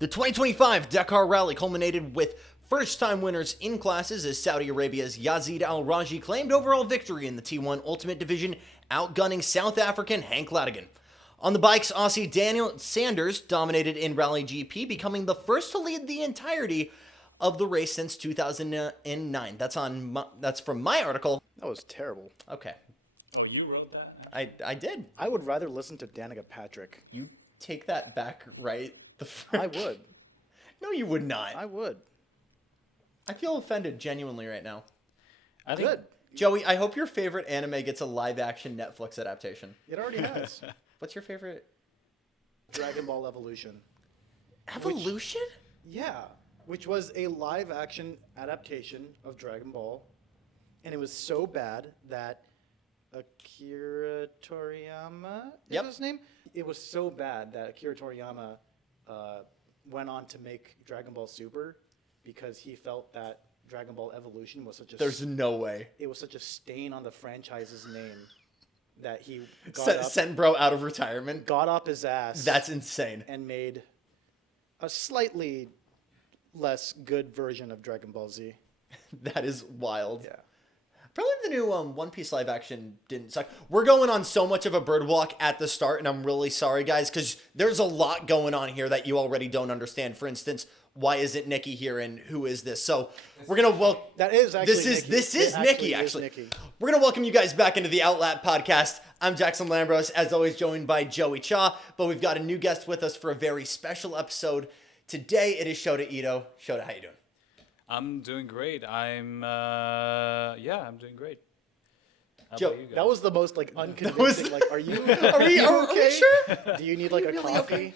The 2025 Dakar Rally culminated with first-time winners in classes as Saudi Arabia's Yazid Al-Raji claimed overall victory in the T1 Ultimate Division, outgunning South African Hank Ladigan. On the bikes, Aussie Daniel Sanders dominated in Rally GP, becoming the first to lead the entirety of the race since 2009. That's from my article. That was terrible. Okay. Oh, you wrote that? I did. I would rather listen to Danica Patrick. You take that back, right? I would. No, you would not. I would. I feel offended genuinely right now. I think, Good. Joey, I hope your favorite anime gets a live-action Netflix adaptation. It already has. What's your favorite? Dragon Ball Evolution. Evolution? Yeah. Which was a live-action adaptation of Dragon Ball. And it was so bad that Akira Toriyama is his name? It was so bad that Akira Toriyama went on to make Dragon Ball Super because he felt that Dragon Ball Evolution was such a There's no way. it was such a stain on the franchise's name that he Sent bro out of retirement. got up his ass That's insane. and made a slightly less good version of Dragon Ball Z. That is wild. Yeah. Probably the new One Piece live action didn't suck. We're going on so much of a bird walk at the start, and I'm really sorry, guys, because there's a lot going on here that you already don't understand. For instance, why isn't Nikki here, and who is this? So we're gonna That is actually this is Nikki. Nikki It actually. Nikki. We're gonna welcome you guys back into the Outlap podcast. I'm Jackson Lambros, as always, joined by Joey Cha, but we've got a new guest with us for a very special episode today. It is Showta Ito. Showta, how you doing? I'm doing great. I'm doing great. How Joe, about you guys? That was the most unconvincing. Are you Are we okay? sure? Do you need like a really coffee? okay?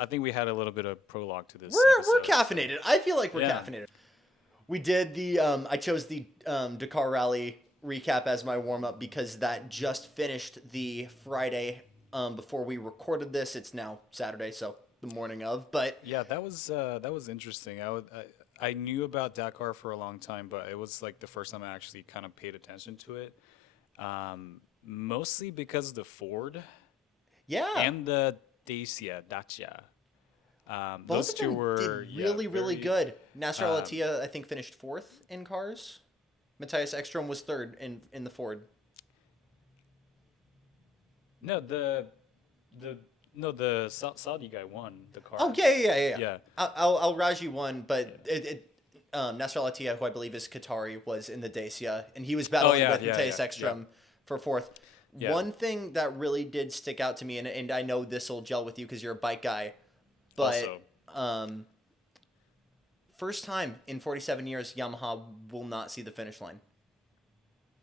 I think we had a little bit of prologue to this. We're episode. caffeinated. I feel like we're Yeah. caffeinated. We did the I chose the Dakar Rally recap as my warm up because that just finished the Friday before we recorded this. It's now Saturday, so the morning of. But Yeah, that was interesting. I knew about Dakar for a long time, but it was like the first time I actually kind of paid attention to it. Mostly because of the Ford yeah, and the Dacia. both Those of two them were did really very good. Nasser Al Attiyah, I think, finished fourth in cars. Matthias Ekstrom was third in the Ford. No, the Saudi guy won the car. Oh yeah. Yeah. Al Raji won, but Nasser Al Attiyah, who I believe is Qatari, was in the Dacia, and he was battling with Matthias Ekstrom for fourth. Yeah. One thing that really did stick out to me, and I know this will gel with you because you're a bike guy, but first time in 47 years, Yamaha will not see the finish line.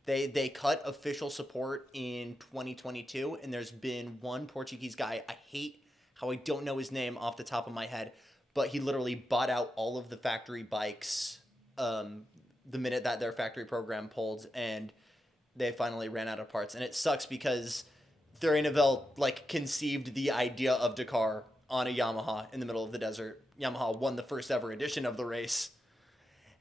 They cut official support in 2022, and there's been one Portuguese guy. I hate how I don't know his name off the top of my head, but he literally bought out all of the factory bikes the minute that their factory program pulled, and they finally ran out of parts. And it sucks because Thurinevel conceived the idea of Dakar on a Yamaha in the middle of the desert. Yamaha won the first ever edition of the race.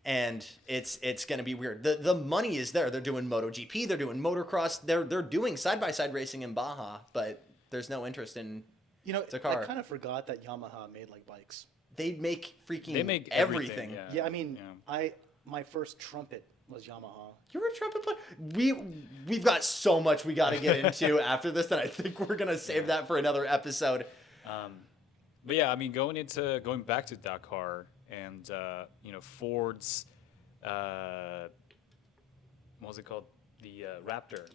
And it's going to be weird. The money is there. They're doing MotoGP. They're doing motocross. They're doing side-by-side racing in Baja, but there's no interest in Dakar. I kind of forgot that Yamaha made bikes. They make They make everything. Yeah. Yeah, I mean, my first trumpet was Yamaha. You were a trumpet player. We've got so much we got to get into after this that I think we're gonna save that for another episode. But yeah, I mean, going back to Dakar and Ford's what was it called? The Raptor.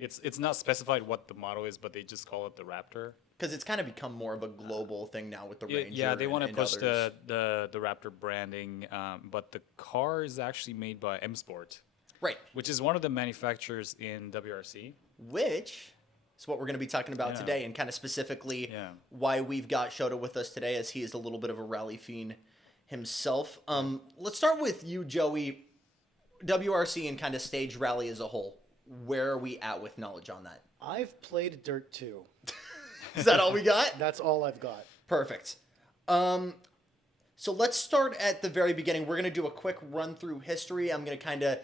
It's not specified what the model is, but they just call it the Raptor. Because it's kind of become more of a global thing now with the Ranger. Yeah, they want to and push others. the Raptor branding, but the car is actually made by M Sport, Right. which is one of the manufacturers in WRC. Which is what we're going to be talking about Yeah. today, and kind of specifically Yeah. why we've got Showta with us today, as he is a little bit of a rally fiend himself. Let's start with you, Joey. WRC and kind of stage rally as a whole. Where are we at with knowledge on that? I've played Dirt 2. Is that all we got? That's all I've got. Perfect. So let's start at the very beginning. We're going to do a quick run through history. I'm going to kind of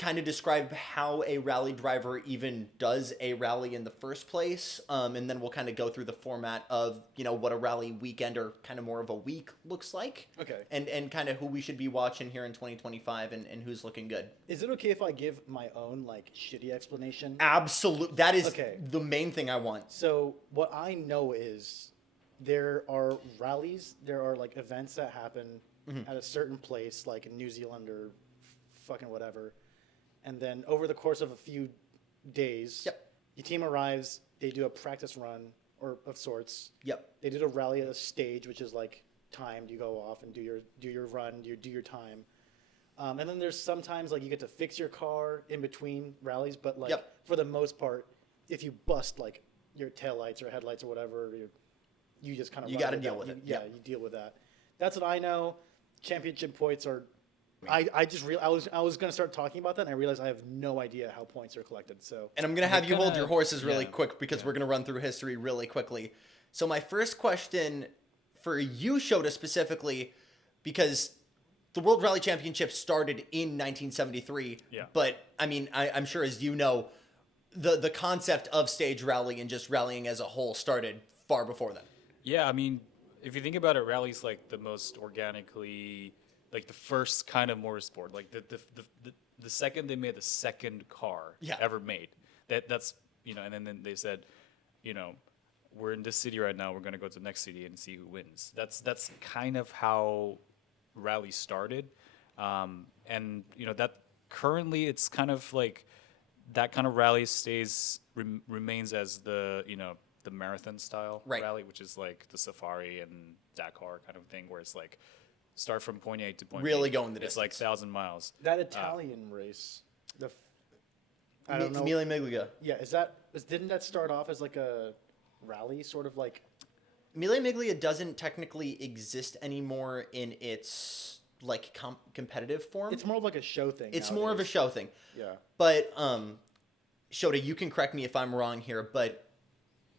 kind of describe how a rally driver even does a rally in the first place, and then we'll kind of go through the format of what a rally weekend or kind of more of a week looks like. Okay. And kind of who we should be watching here in 2025 and who's looking good. Is it okay if I give my own like shitty explanation? Absolutely, that is Okay. the main thing I want. So what I know is there are rallies, there are like events that happen at a certain place, like in New Zealand or fucking whatever. And then over the course of a few days, your team arrives, they do a practice run or of sorts. Yep. They did a rally at a stage, which is like timed. You go off and do your run, do your time. And then there's sometimes like you get to fix your car in between rallies, but like for the most part, if you bust like your taillights or headlights or whatever, you just kind of you got to deal with it. Yeah, you deal with that. That's what I know. Championship points are. I was gonna start talking about that, and I realized I have no idea how points are collected. So, and I'm gonna have you hold your horses really quick because we're gonna run through history really quickly. So my first question for you, Showta, specifically, because the World Rally Championship started in 1973. Yeah. But I mean, I'm sure as you know, the concept of stage rally and just rallying as a whole started far before then. Yeah, I mean, if you think about it, rally's like the most organically, like the first kind of motorsport. Like the second they made the second car ever made. That's and then they said, we're in this city right now. We're gonna go to the next city and see who wins. That's kind of how rally started, and that currently it's kind of like that kind of rally remains as the the marathon style rally, which is like the Safari and Dakar kind of thing, where it's like start from point A to point really B. going the distance. It's like 1,000 miles. that Italian race, I don't know. Mille Miglia. Yeah, didn't that start off as like a rally, sort of like? Mille Miglia doesn't technically exist anymore in its like competitive form. It's more of like a show thing. It's nowadays. more of a show thing. Yeah. But Showta, you can correct me if I'm wrong here, but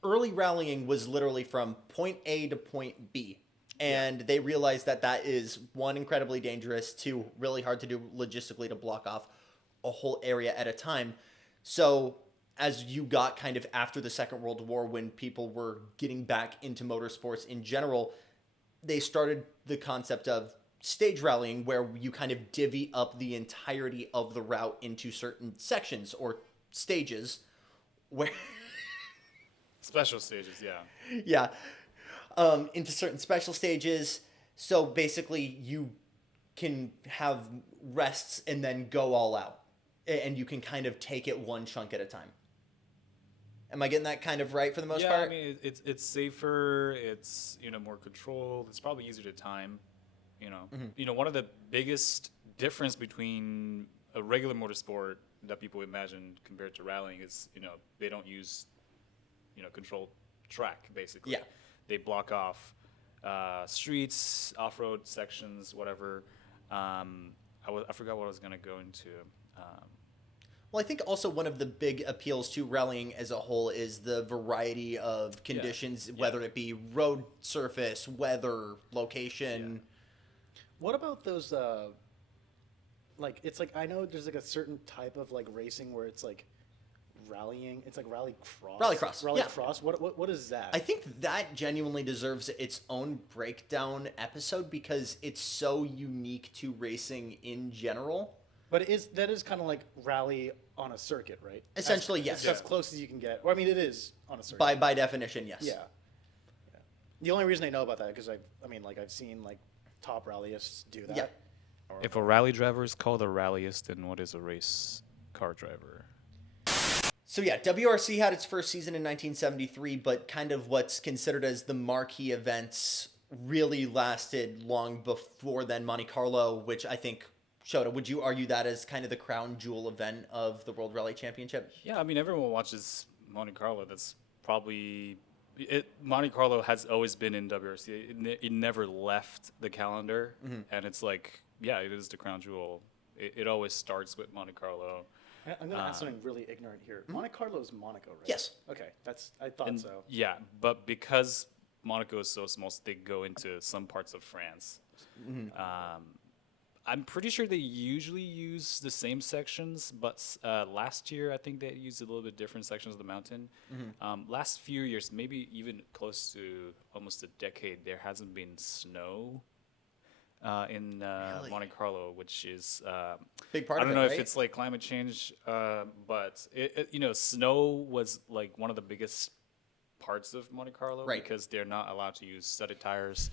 early rallying was literally from point A to point B. And they realized that is, one, incredibly dangerous, two, really hard to do logistically to block off a whole area at a time. So as you got kind of after the Second World War, when people were getting back into motorsports in general, they started the concept of stage rallying, where you kind of divvy up the entirety of the route into certain sections or stages where... Special stages, yeah. Yeah. Into certain special stages. So basically you can have rests and then go all out. And you can kind of take it one chunk at a time. Am I getting that kind of right for the most part? Yeah, I mean, it's safer. It's, more controlled. It's probably easier to time, One of the biggest difference between a regular motorsport that people imagine compared to rallying is, they don't use, controlled track, basically. Yeah. They block off streets, off-road sections, whatever. I forgot what I was going to go into. Well, I think also one of the big appeals to rallying as a whole is the variety of conditions, whether it be road surface, weather, location. Yeah. What about those, it's like, I know there's like a certain type of like racing where it's like rallying. It's like rallycross. Rallycross. What is that? I think that genuinely deserves its own breakdown episode because it's so unique to racing in general. But that is kind of like rally on a circuit, right? Essentially, yes. As close as you can get. Well, I mean, it is on a circuit. By definition, yes. Yeah. The only reason I know about that because I've seen like top rallyists do that. Yeah. If a rally driver is called a rallyist, then what is a race car driver? So yeah, WRC had its first season in 1973, but kind of what's considered as the marquee events really lasted long before then. Monte Carlo, which I think, Showta, would you argue that as kind of the crown jewel event of the World Rally Championship? Yeah, I mean, everyone watches Monte Carlo. That's probably it. Monte Carlo has always been in WRC. It never left the calendar, and it's like, yeah, it is the crown jewel. It always starts with Monte Carlo. I'm going to ask something really ignorant here. Monte Carlo is Monaco, right? Yes. Okay, I thought so. Yeah, but because Monaco is so small, they go into some parts of France. I'm pretty sure they usually use the same sections, but last year I think they used a little bit different sections of the mountain. Last few years, maybe even close to almost a decade, there hasn't been snow in Really? Monte Carlo, which is Big part I of don't it, know right? if it's like climate change, but snow was like one of the biggest parts of Monte Carlo Right. because they're not allowed to use studded tires.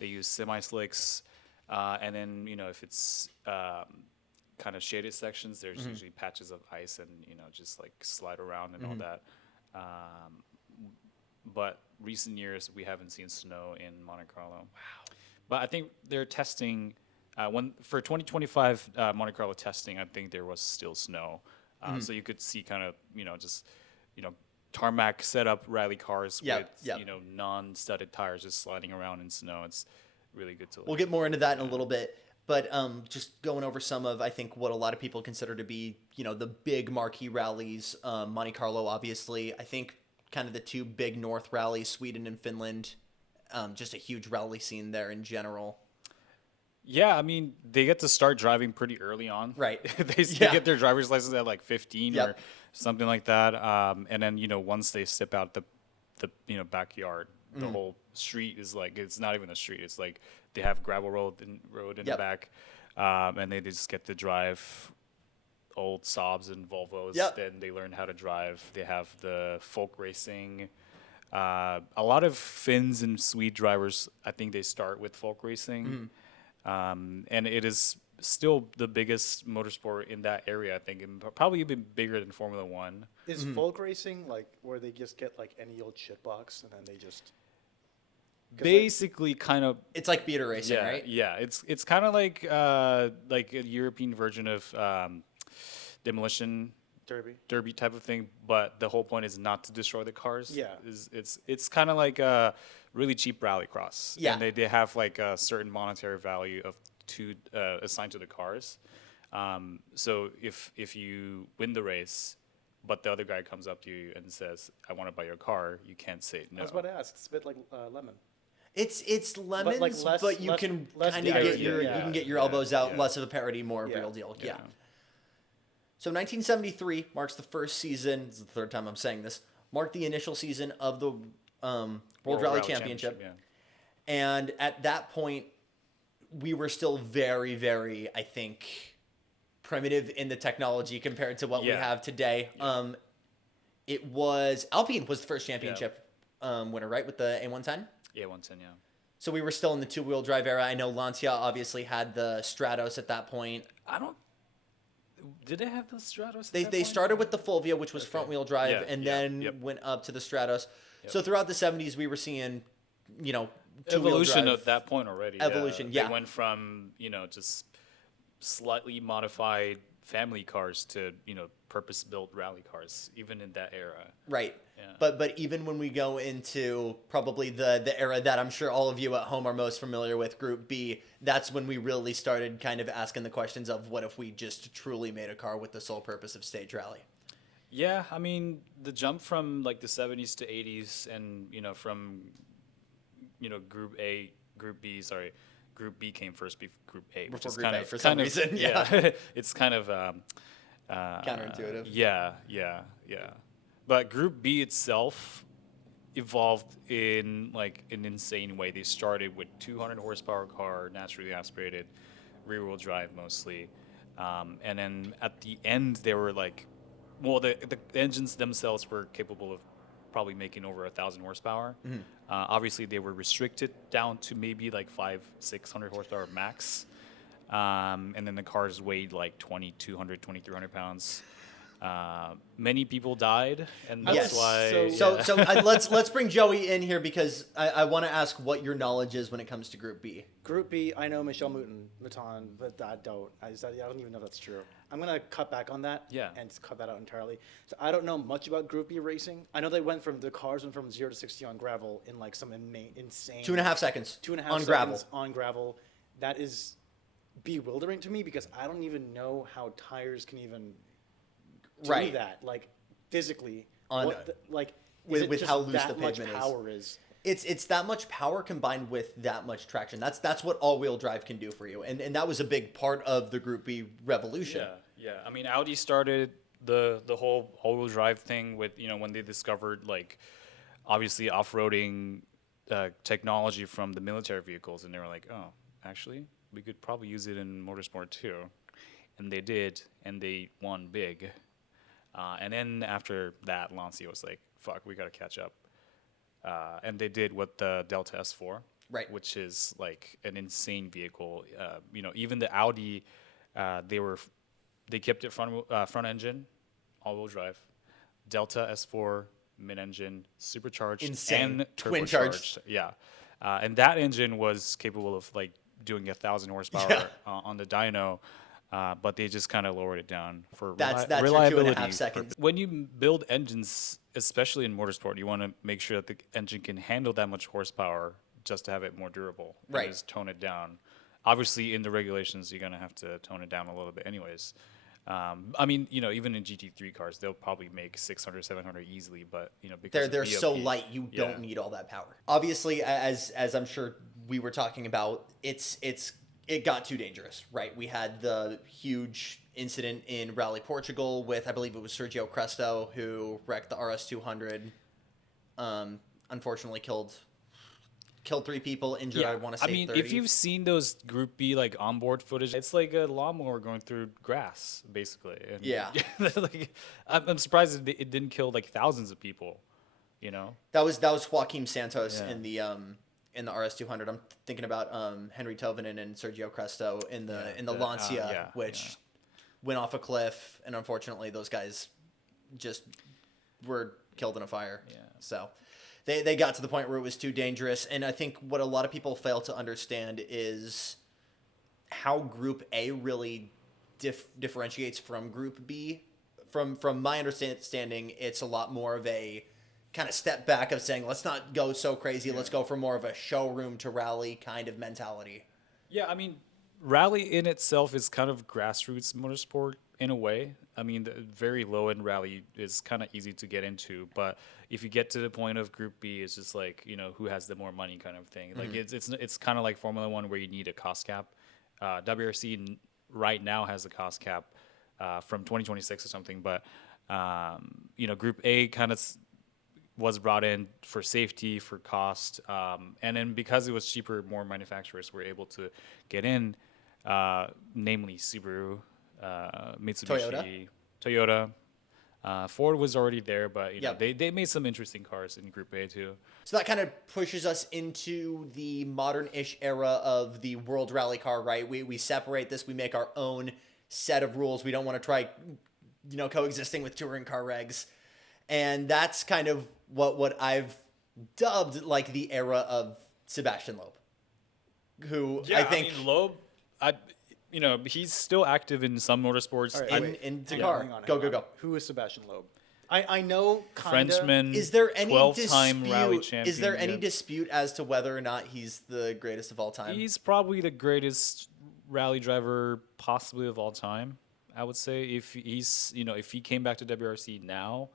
They use semi slicks, and then if it's kind of shaded sections, there's usually patches of ice and just like slide around and all that. Um, but recent years we haven't seen snow in Monte Carlo. Wow! But I think they're testing when for 2025 Monte Carlo testing. I think there was still snow, so you could see kind of just tarmac setup rally cars Yep, with yep. non-studded tires just sliding around in snow. It's really good to look. We'll get more into that in a little bit. But just going over some of, I think, what a lot of people consider to be, the big marquee rallies. Monte Carlo, obviously. I think kind of the two big North rallies, Sweden and Finland. Just a huge rally scene there in general. Yeah, I mean, they get to start driving pretty early on. Right. They Yeah. get their driver's license at like 15 Yep. or something like that. And then, once they step out the backyard, the whole street is like, it's not even a street. It's like they have gravel road in the Yep. back. And they just get to drive old Saabs and Volvos. Yep. Then they learn how to drive. They have the folk racing. A lot of Finns and Swede drivers, I think they start with folk racing. And it is still the biggest motorsport in that area, I think, and probably even bigger than Formula One. Is folk racing like where they just get like any old shit box and then they just 'cause, Basically, kind of. It's like beater racing, Yeah, right? yeah. It's kind of like a European version of demolition derby type of thing, but the whole point is not to destroy the cars. Yeah. It's kind of like a really cheap rallycross. Yeah. And they have like a certain monetary value assigned to the cars. So if you win the race, but the other guy comes up to you and says, "I want to buy your car," you can't say no. I was about to ask. It's a bit like lemon. It's lemons, but, less- you less- can less kind of parody, get your yeah. you can get your Yeah, elbows out, yeah. less of a parody, more of a Yeah. real deal. Yeah. Yeah. So 1973 marks the first season. This is the third time I'm saying this. Marked the initial season of the World Rally Championship. Yeah. And at that point, we were still very, very, I think, primitive in the technology compared to what we Yeah. have today. It was Alpine was the first championship winner, right, with the A110. Yeah, 110. Yeah. So we were still in the two-wheel drive era. I know Lancia obviously had the Stratos at that point. I don't. Did they have the Stratos? at They that they point? started with the Fulvia, which was Okay. front-wheel drive, Yeah, and yeah, then yep. went up to the Stratos. Yep. So throughout the 70s, we were seeing, two-wheel evolution drive. at that point already. Evolution, yeah. They went from just slightly modified family cars to purpose-built rally cars, even in that era. Right. Yeah. But even when we go into probably the era that I'm sure all of you at home are most familiar with, Group B, that's when we really started kind of asking the questions of what if we just truly made a car with the sole purpose of stage rally. Yeah, I mean the jump from like the 70s to 80s, and from Group A, Group B. Sorry, Group B came first before Group A, which Before is Group kind A, of for some reason, yeah. it's kind of Counterintuitive. Yeah. But Group B itself evolved in like an insane way. They started with 200 horsepower car, naturally aspirated, rear-wheel drive mostly, and then at the end they were like, well, the engines themselves were capable of probably making over 1,000 horsepower. Obviously, they were restricted down to maybe like 500-600 horsepower max, and then the cars weighed like 2,200, 2,300 pounds. Many people died, and that's Yes. why. So let's bring Joey in here because I want to ask what your knowledge is when it comes to Group B. Group B, I know Michel Mouton, but I don't. I don't even know if that's true. I'm gonna cut back on that. Yeah. And just cut that out entirely. So I don't know much about Group B racing. I know the cars went from 0 to 60 on gravel in like some insane 2.5 seconds. 2.5 on seconds gravel. on gravel. That is bewildering to me because I don't even know how tires can even do Right. that, like physically. On- What the, like with- is it with just how loose that the much pavement is. power is. It's that much power combined with that much traction. That's what all-wheel drive can do for you, and that was a big part of the Group B revolution. Yeah. I mean, Audi started the whole all-wheel drive thing with when they discovered like obviously off-roading technology from the military vehicles, and they were like, oh, actually, we could probably use it in motorsport too, and they did, and they won big. And then after that, Lancia was like, fuck, we got to catch up. And they did with the Delta S4, Right. which is like an insane vehicle. Even the Audi, they kept it front engine, all-wheel drive. Delta S4, mid-engine, supercharged, Insane. and Twin turbocharged. charged. Yeah, and that engine was capable of like doing 1,000 horsepower Yeah. on the dyno. But they just kind of lowered it down for That's your reliability. 2.5 seconds. When you build engines, especially in motorsport, you want to make sure that the engine can handle that much horsepower just to have it more durable. Right. And just tone it down. Obviously, in the regulations, you're going to have to tone it down a little bit anyways. I mean, even in GT3 cars, they'll probably make 600, 700 easily, but, because They're of so BOP, light, you yeah. don't need all that power. Obviously, as I'm sure we were talking about, it got too dangerous, right? We had the huge incident in Rally Portugal with, I believe it was Sergio Cresto, who wrecked the RS200. Unfortunately, killed 3 people, injured. I want to say 30. If you've seen those Group B like onboard footage, it's like a lawnmower going through grass, basically. And Yeah. like, I'm surprised it didn't kill like thousands of people. That was Joaquim Santos Yeah. in the RS200. I'm thinking about Henry Tovinen and Sergio Cresto in the Lancia, which went off a cliff, and unfortunately those guys just were killed in a fire. Yeah. So they got to the point where it was too dangerous, and I think what a lot of people fail to understand is how Group A really differentiates from Group B. From my understanding, it's a lot more of a kind of step back of saying, let's not go so crazy. Let's go for more of a showroom to rally kind of mentality. Yeah, I mean, rally in itself is kind of grassroots motorsport in a way. I mean, the very low end rally is kind of easy to get into, but if you get to the point of Group B, it's just like who has the more money kind of thing. Like it's kind of like Formula One where you need a cost cap. WRC right now has a cost cap from 2026 or something, but Group A kind of was brought in for safety, for cost, and then because it was cheaper, more manufacturers were able to get in, namely Subaru, Mitsubishi, Toyota. Ford was already there, but they made some interesting cars in Group A too. So that kind of pushes us into the modern-ish era of the World Rally Car, right? We separate this, we make our own set of rules. We don't want to try, coexisting with touring car regs. And that's kind of what I've dubbed like the era of Sebastian Loeb, who I think Loeb, he's still active in some motorsports. Right, in Dakar. Go. Who is Sebastian Loeb? I know kind Frenchman. Is there any 12-time rally dispute? champion. Is there any dispute as to whether or not he's the greatest of all time? He's probably the greatest rally driver possibly of all time. I would say if he came back to WRC now,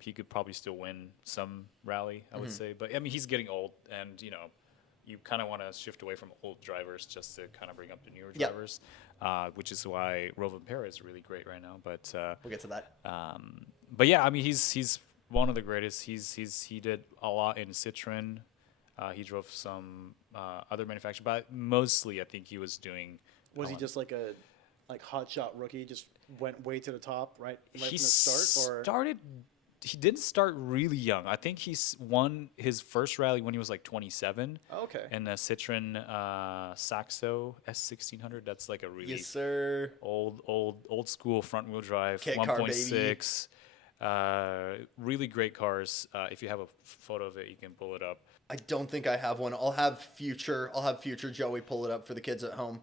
he could probably still win some rally, I would say. But I mean, he's getting old, and you kind of want to shift away from old drivers just to kind of bring up the newer drivers, which is why Rovan Perez is really great right now. But we'll get to that. But yeah, I mean, he's one of the greatest. He did a lot in Citroen. He drove some other manufacturers, but mostly I think he was doing. Was he just like a hotshot rookie? Just went way to the top, right from He the start, or started. He didn't start really young. I think he's won his first rally when he was like 27. Oh, okay. And a Citroen Saxo S1600. That's like a really Yes, sir. old school front wheel drive, Kit car, 1.6. Really great cars. If you have a photo of it, you can pull it up. I don't think I have one. I'll have future Joey pull it up for the kids at home.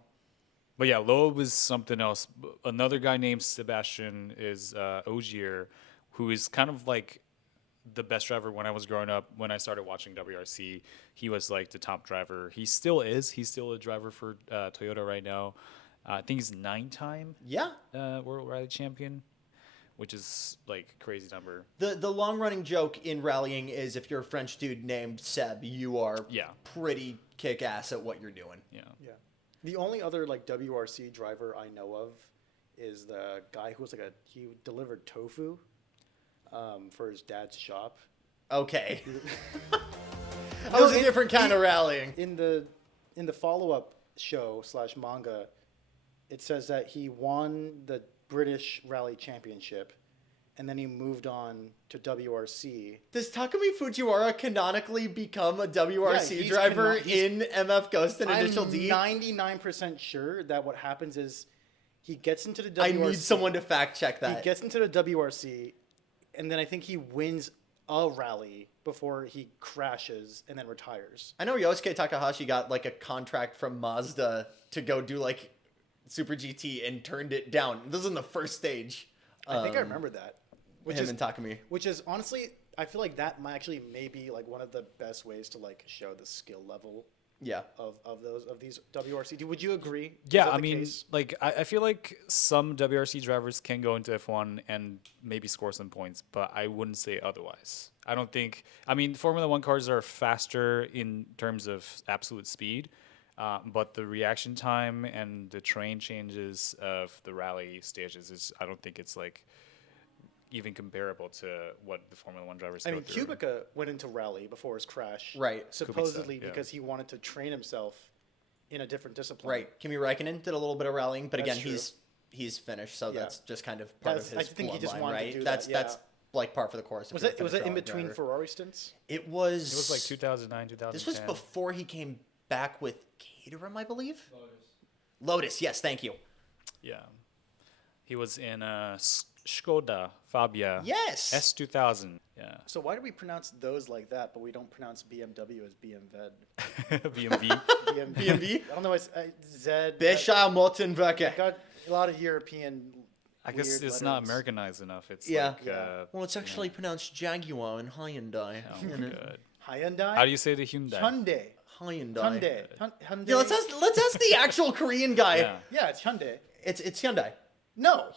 But yeah, Loeb is something else. Another guy named Sebastian is Ogier, who is kind of like the best driver when I was growing up. When I started watching WRC, he was like the top driver. He still is. He's still a driver for Toyota right now. I think he's 9-time Yeah. World Rally Champion, which is like a crazy number. The long running joke in rallying is if you're a French dude named Seb, you are pretty kick ass at what you're doing. Yeah. Yeah. The only other like WRC driver I know of is the guy who was he delivered tofu for his dad's shop. Okay. That was a different kind of rallying. In the follow-up show / manga, it says that he won the British Rally Championship, and then he moved on to WRC. Does Takumi Fujiwara canonically become a WRC driver in MF Ghost and Initial D? I'm 99% sure that what happens is he gets into the WRC. I need someone to fact check that. He gets into the WRC, and then I think he wins a rally before he crashes and then retires. I know Yosuke Takahashi got like a contract from Mazda to go do like Super GT and turned it down. This was in the first stage. I think I remember that. And Takumi. Which is honestly, I feel like that might actually maybe like one of the best ways to like show the skill level. Yeah. Of these WRC. Would you agree? Yeah, I mean, like I feel like some WRC drivers can go into F1 and maybe score some points, but I wouldn't say otherwise. I don't think. I mean, Formula One cars are faster in terms of absolute speed, but the reaction time and the terrain changes of the rally stages is. I don't think it's like even comparable to what the Formula One drivers go through. Kubica went into rally before his crash. Right. Supposedly because he wanted to train himself in a different discipline. Right. Kimi Räikkönen did a little bit of rallying, but That's again, true. he's finished, so that's just kind of part of his I think he just bloodline, wanted right? to do that's that, yeah. that's like par for the course. Was it in between Ferrari stints? It was. It was like 2009, 2010. This was before he came back with Caterham, I believe. Lotus. Yes, thank you. Yeah. He was in Skoda Fabia. Yes. S2000. Yeah. So why do we pronounce those like that, but we don't pronounce BMW as BMV? BMW. BMW? I don't know. It's Z. Besha Motenwerke. Got a lot of European. I guess weird it's not letterings. Americanized enough. It's Yeah. like, Well, it's actually pronounced Jaguar and Hyundai. oh my god. Hyundai. How do you say the Hyundai? Hyundai. Hyundai. Hyundai. Yeah, let's ask the actual Korean guy. Yeah. Yeah, it's Hyundai. It's Hyundai. No.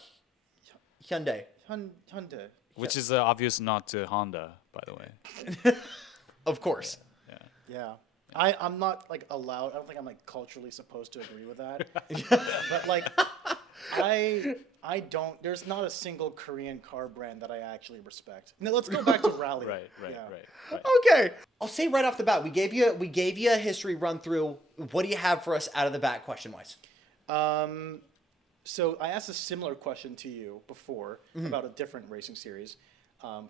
Hyundai. Hyundai. Which is obvious not to Honda, by the way. Of course. Yeah. I'm not like allowed. I don't think I'm like culturally supposed to agree with that. But like, I don't. There's not a single Korean car brand that I actually respect. Now let's go back to rally. Right. Okay. I'll say right off the bat, we gave you a history run through. What do you have for us out of the bat, question wise? So I asked a similar question to you before about a different racing series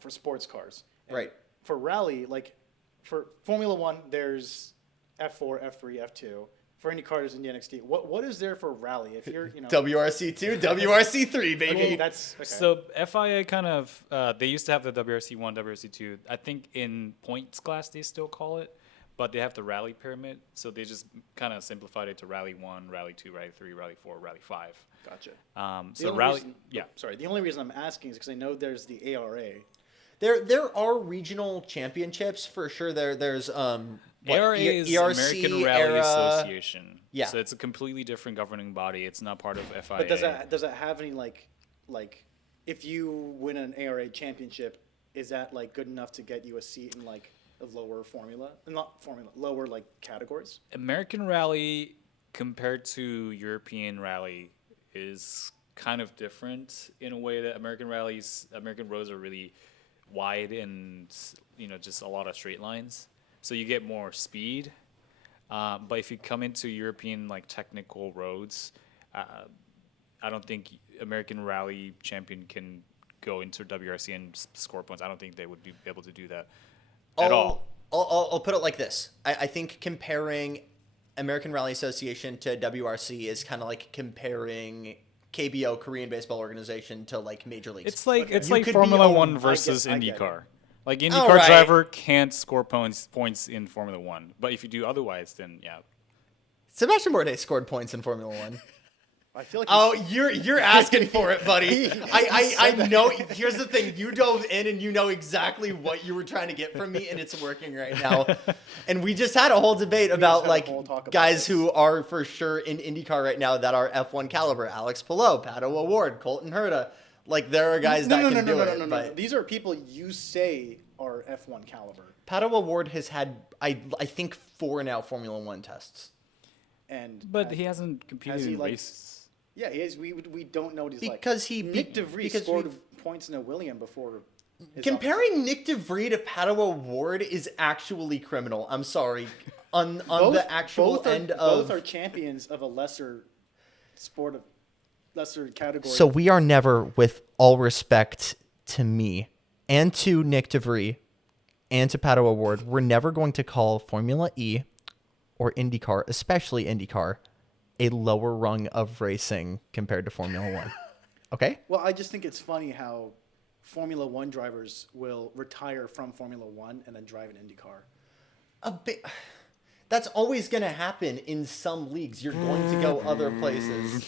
for sports cars. And Right. For rally, like for Formula One, there's F4, F3, F2. For IndyCar, there's Indy NXT. What is there for rally? If you're, WRC2, WRC3, I baby. mean, that's okay. So FIA kind of, they used to have the WRC1, WRC2. I think in points class they still call it, but they have the rally pyramid. So they just kind of simplified it to Rally 1, Rally 2, Rally 3, Rally 4, Rally 5. Gotcha. So only rally, reason- yeah. Sorry, the only reason I'm asking is because I know there's the ARA. There are regional championships for sure. There's ARA is ERC, American Rally ERA. Association. Yeah. So it's a completely different governing body. It's not part of FIA. But does it have any like if you win an ARA championship, is that like good enough to get you a seat in like a lower lower like categories? American Rally compared to European Rally is kind of different in a way that American roads are really wide and just a lot of straight lines, so you get more speed. But if you come into European like technical roads, I don't think American Rally champion can go into WRC and score points. I don't think they would be able to do that at all. I'll put it like this. I think comparing American Rally Association to WRC is kind of like comparing KBO, Korean Baseball Organization, to like major leagues. It's like You could be Formula owned- One versus I get IndyCar. Like IndyCar Alright. driver can't score points in Formula One, but if you do otherwise, then yeah. Sebastian Bourdais scored points in Formula One. I feel like Oh, you're asking for it, buddy. I know. Here's the thing: you dove in and you know exactly what you were trying to get from me, and it's working right now. And we just had a whole debate about had a like whole talk about guys this. who are for sure in IndyCar right now that are F1 caliber: Alex Palou, Pato O'Ward, Colton Herta. Like there are guys that can do it. But These are people you say are F1 caliber. Pato O'Ward has had, I think, 4 now Formula One tests. But he hasn't competed in like, races. Yeah, he is. We don't know what he's Because like. Nick DeVries scored points in a William before. Comparing Nick DeVries to Pato O'Ward is actually criminal. I'm sorry. On the actual end of... Both are champions of a lesser sport, of lesser category. So we are never, with all respect to me and to Nick DeVries and to Pato O'Ward, we're never going to call Formula E or IndyCar, especially IndyCar, a lower rung of racing compared to Formula One. Okay? Well, I just think it's funny how Formula One drivers will retire from Formula One and then drive an IndyCar. That's always going to happen in some leagues. You're going to go other places.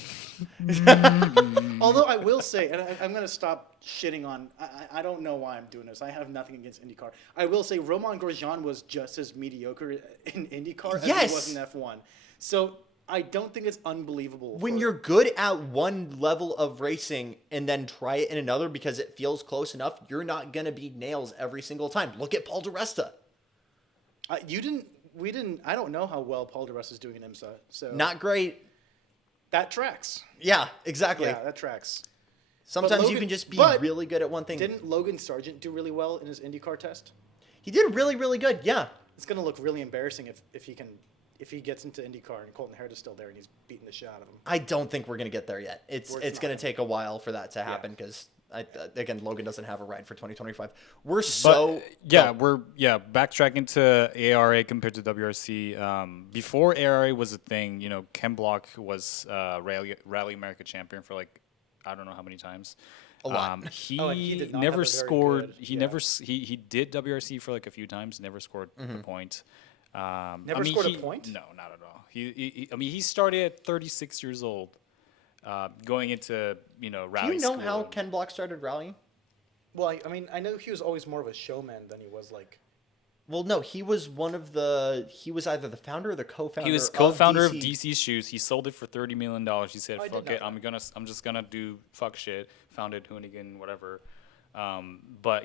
Although I will say, and I'm going to stop shitting on, I don't know why I'm doing this. I have nothing against IndyCar. I will say Romain Grosjean was just as mediocre in IndyCar as he was in F1. So I don't think it's unbelievable. When you're good at one level of racing and then try it in another because it feels close enough, you're not going to be nails every single time. Look at Paul di Resta. I don't know how well Paul di Resta is doing in IMSA. So not great. That tracks. Yeah, exactly. Yeah, that tracks. Sometimes you can just be really good at one thing. Didn't Logan Sargent do really well in his IndyCar test? He did really, really good, yeah. It's going to look really embarrassing if he gets into IndyCar and Colton Herta is still there and he's beating the shit out of him. I don't think we're going to get there yet. It's going to take a while for that to happen because, again, Logan doesn't have a ride for 2025. Backtracking to ARA compared to WRC. Before ARA was a thing, Ken Block was Rally America champion for I don't know how many times. A lot. He did not never have a very scored. good- He never. He did WRC for a few times. Never scored a point. Never scored a point? No, not at all. He started at 36 years old, going into rally. Do you know school. how Ken Block started rallying? Well, I know he was always more of a showman than he was Well, no, he was he was either the founder or the co-founder. He was co-founder of DC. DC Shoes. He sold it for $30 million. He said, I did "Fuck know it, that. I'm just gonna do fuck shit." Founded Hoonigan, whatever. But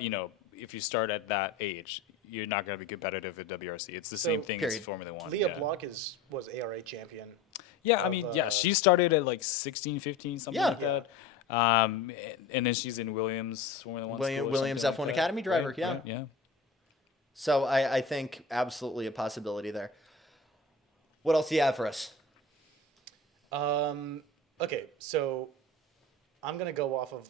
if you start at that age, you're not gonna be competitive at WRC. It's the same thing as Formula One. Leah Block was ARA champion. Yeah, she started at 16, 15, something like that. And then she's in Williams Formula One. Williams F1 Academy driver. Right? Yeah. Yeah. So I think absolutely a possibility there. What else do you have for us? Okay, so I'm gonna go off of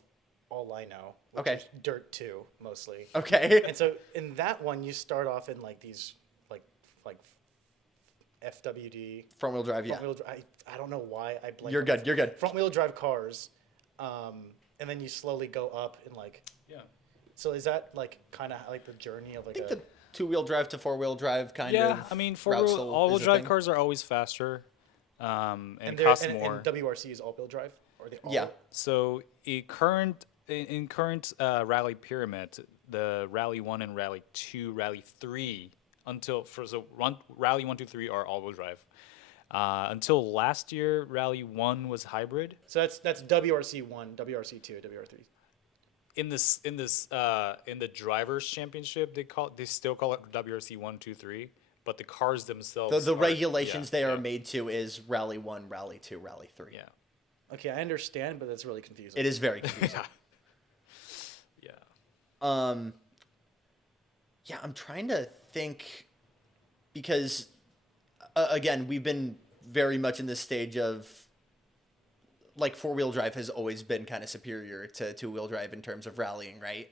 all I know. Which Okay. is Dirt 2 mostly. Okay. And so in that one, you start off in these FWD Front wheel drive. Yeah. I don't know why I blanked. You're good. You're good. Front wheel drive cars, and then you slowly go up in Yeah. So is that kind of the journey of I think the 2-wheel drive to 4-wheel drive kind of. Yeah, I mean, all-wheel drive cars are always faster, and cost more. And WRC is all-wheel drive, or they all? Yeah. So in current rally pyramid, the Rally 1 and Rally 2, Rally 3, Rally 1, 2, 3 are all-wheel drive. Until last year, Rally 1 was hybrid. So that's WRC 1, WRC 2, WRC 3. In the drivers' championship, they still call it WRC 1, 2, 3, but the cars themselves. The regulations they are made to is Rally 1, Rally 2, Rally 3. Yeah. Okay, I understand, but that's really confusing. It is very confusing. Yeah. Yeah, I'm trying to think because, again, we've been very much in this stage of 4-wheel drive has always been kind of superior to 2-wheel drive in terms of rallying, right?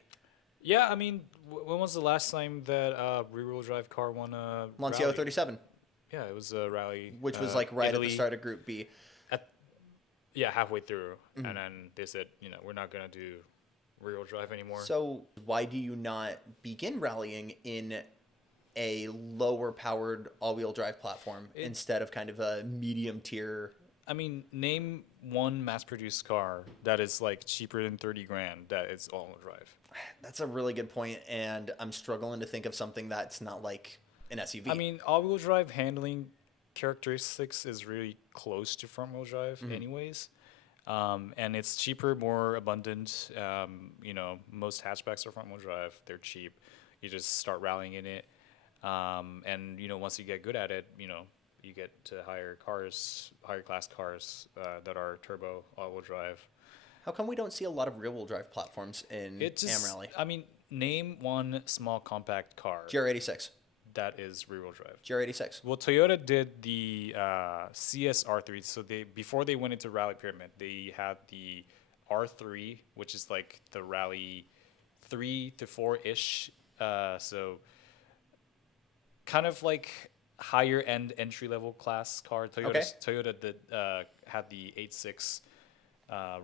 Yeah, I mean, when was the last time that rear-wheel drive car won a Monte rally? 37. Yeah, it was a rally. Which was right Italy, at the start of Group B. Halfway through. Mm-hmm. And then they said, we're not going to do rear-wheel drive anymore. So why do you not begin rallying in a lower-powered all-wheel drive platform instead of kind of a medium-tier? I mean, name one mass-produced car that is cheaper than $30,000 that is all-wheel drive. That's a really good point, and I'm struggling to think of something that's not like an SUV. I mean, all-wheel drive handling characteristics is really close to front-wheel drive anyways. And it's cheaper, more abundant. Most hatchbacks are front-wheel drive. They're cheap. You just start rallying in it. And once you get good at it, you get to higher class cars that are turbo all-wheel drive. How come we don't see a lot of rear-wheel drive platforms in Am Rally? I mean, name one small compact car GR86. that is rear-wheel drive. GR86. Well, Toyota did the CSR3. So before they went into Rally Pyramid, they had the R3, which is like the Rally 3 to 4-ish. So kind of like higher end entry level class car. Toyota did had the 86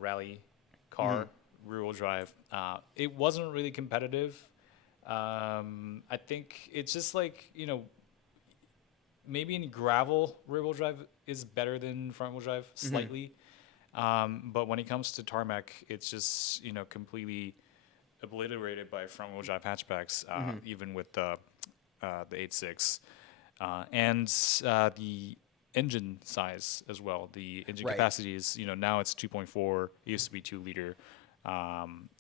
Rally car, rear-wheel drive. It wasn't really competitive. I think it's just like, maybe in gravel, rear-wheel drive is better than front-wheel drive slightly. But when it comes to tarmac, it's just, completely obliterated by front-wheel drive hatchbacks, even with the 86. And the engine size as well. The engine capacity is, now it's 2.4. It used to be 2 liter.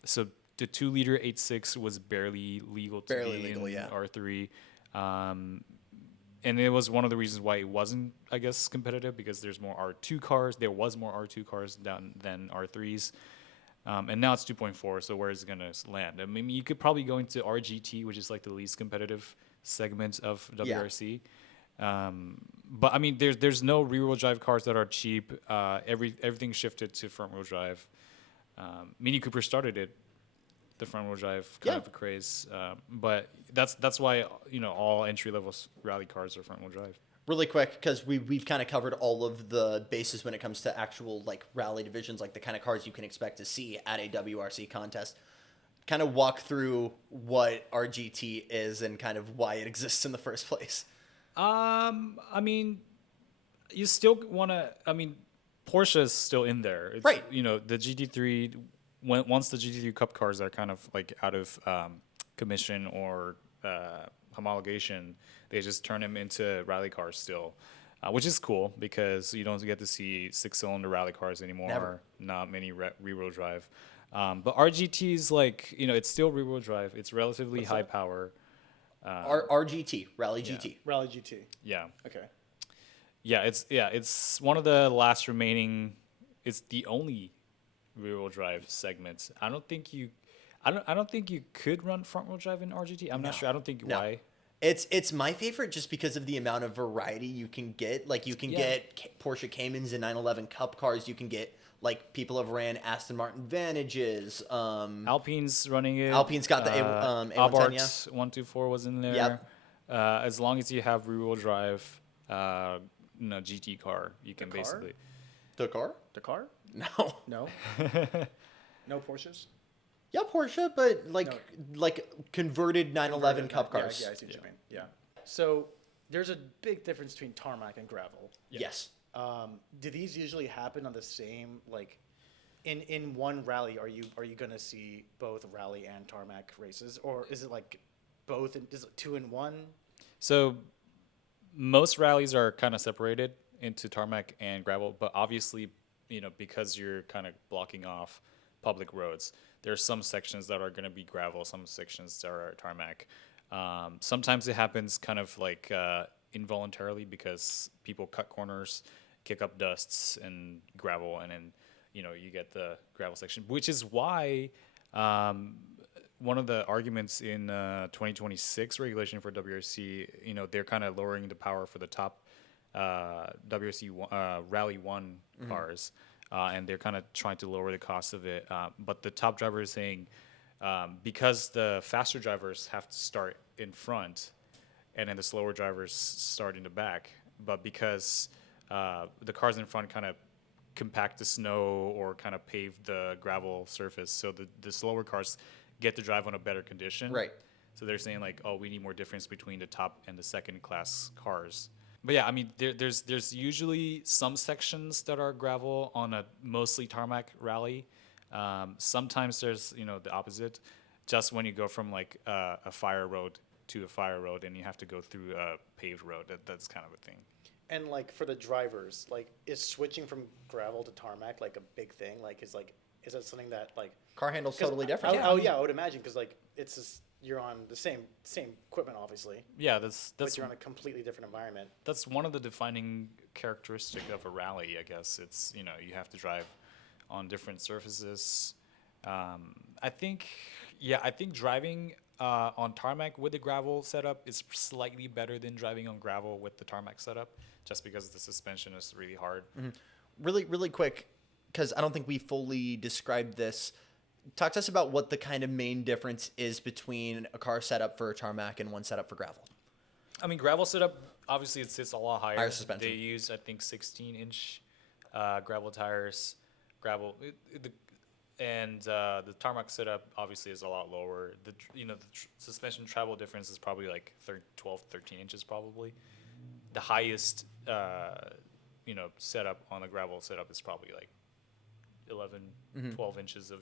So the 2 liter 86 was barely legal to be in R3. And it was one of the reasons why it wasn't, I guess, competitive, because there's more R2 cars. There was more R2 cars than R3s. And now it's 2.4, so where is it going to land? I mean, you could probably go into RGT, which is like the least competitive segment of WRC. But I mean, there's no rear-wheel drive cars that are cheap. Everything shifted to front-wheel drive. Mini Cooper started it, the front-wheel drive kind of a craze. But that's why all entry-level rally cars are front-wheel drive. Really quick, because we've kind of covered all of the bases when it comes to actual like rally divisions, like the kind of cars you can expect to see at a WRC contest. Kind of walk through what RGT is and kind of why it exists in the first place. I mean, you still want to. I mean, Porsche is still in there, right? The GT3. Once the GT3 Cup cars are kind of like out of commission or homologation, they just turn them into rally cars still, which is cool because you don't get to see 6-cylinder rally cars anymore. Never. Not many rear-wheel drive. But RGT is like, it's still rear-wheel drive. It's relatively high power. RGT, Rally GT. Rally GT. Yeah. Okay. It's one of the last remaining. It's the only rear-wheel drive segment. I don't think you could run front-wheel drive in RGT. I'm not sure. I don't think why. It's my favorite just because of the amount of variety you can get. Like you can get Porsche Caymans and 911 Cup cars. You can get like people have ran Aston Martin Vantages. Alpine's running it. Alpine's got the A110. Abarth 124 was in there. Yep. As long as you have rear-wheel drive, GT car, you can basically. Dakar? No. No. No Porsches. Yeah, Porsche, but like converted 911 Cup cars. Yeah, I see what you mean. Yeah. So there's a big difference between tarmac and gravel. Yes. Do these usually happen on the same in one rally? Are you going to see both rally and tarmac races, or is it like both? Is it 2 in 1? So most rallies are kind of separated into tarmac and gravel, but obviously, because you're kind of blocking off public roads, there's some sections that are going to be gravel, some sections that are tarmac. Sometimes it happens kind of like involuntarily because people cut corners, kick up dusts and gravel, and then you get the gravel section, which is why one of the arguments in 2026 regulation for WRC, they're kind of lowering the power for the top WRC Rally 1 cars, and they're kind of trying to lower the cost of it. But the top driver is saying because the faster drivers have to start in front and then the slower drivers start in the back, but because the cars in front kind of compact the snow or kind of pave the gravel surface, so the slower cars get to drive on a better condition. Right. So they're saying like, we need more difference between the top and the second class cars. But yeah, I mean, there's usually some sections that are gravel on a mostly tarmac rally. Sometimes there's the opposite, just when you go from like a fire road to a fire road and you have to go through a paved road. That's kind of a thing. And like for the drivers, like is switching from gravel to tarmac like a big thing? Is that something that like Car handle's 'cause totally different. I would imagine because like it's just, you're on the same equipment obviously, Yeah, that's but you're on a completely different environment. that's one of the defining characteristic of a rally, I guess. It's, you have to drive on different surfaces. I think, I think driving on tarmac with the gravel setup is slightly better than driving on gravel with the tarmac setup, just because the suspension is really hard. Really, really quick, because I don't think we fully described this. Talk to us about what the kind of main difference is between a car setup for tarmac and one setup for gravel. I mean, gravel setup, obviously it sits a lot higher. Higher suspension. They use, I think, 16-inch gravel tires. The tarmac setup obviously is a lot lower. The suspension travel difference is probably like 12, 13 inches probably. The highest, setup on a gravel setup is probably like 11, 12 inches of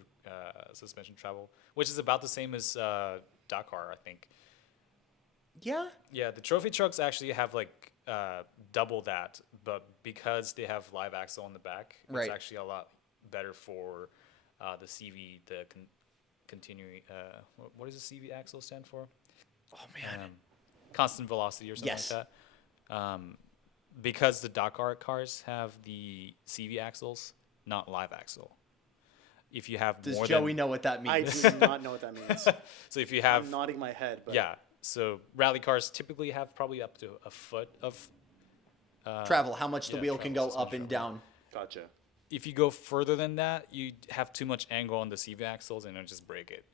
suspension travel, which is about the same as Dakar, I think. Yeah. Yeah, the trophy trucks actually have like double that, but because they have live axle on the back, Right. it's actually a lot better for the CV, continuing. What does the CV axle stand for? Oh man. Constant velocity or something Yes. like that. Because the Dakar cars have the CV axles, not live axle. If you have Does more Joey than, know what that I means? do not know what that means. so if you have I'm nodding my head, but yeah, so rally cars typically have probably up to a foot of Travel, how much the yeah, wheel can travel go up and suspension. down. gotcha. If you go further than that, you have too much angle on the CV axles and it'll just break it.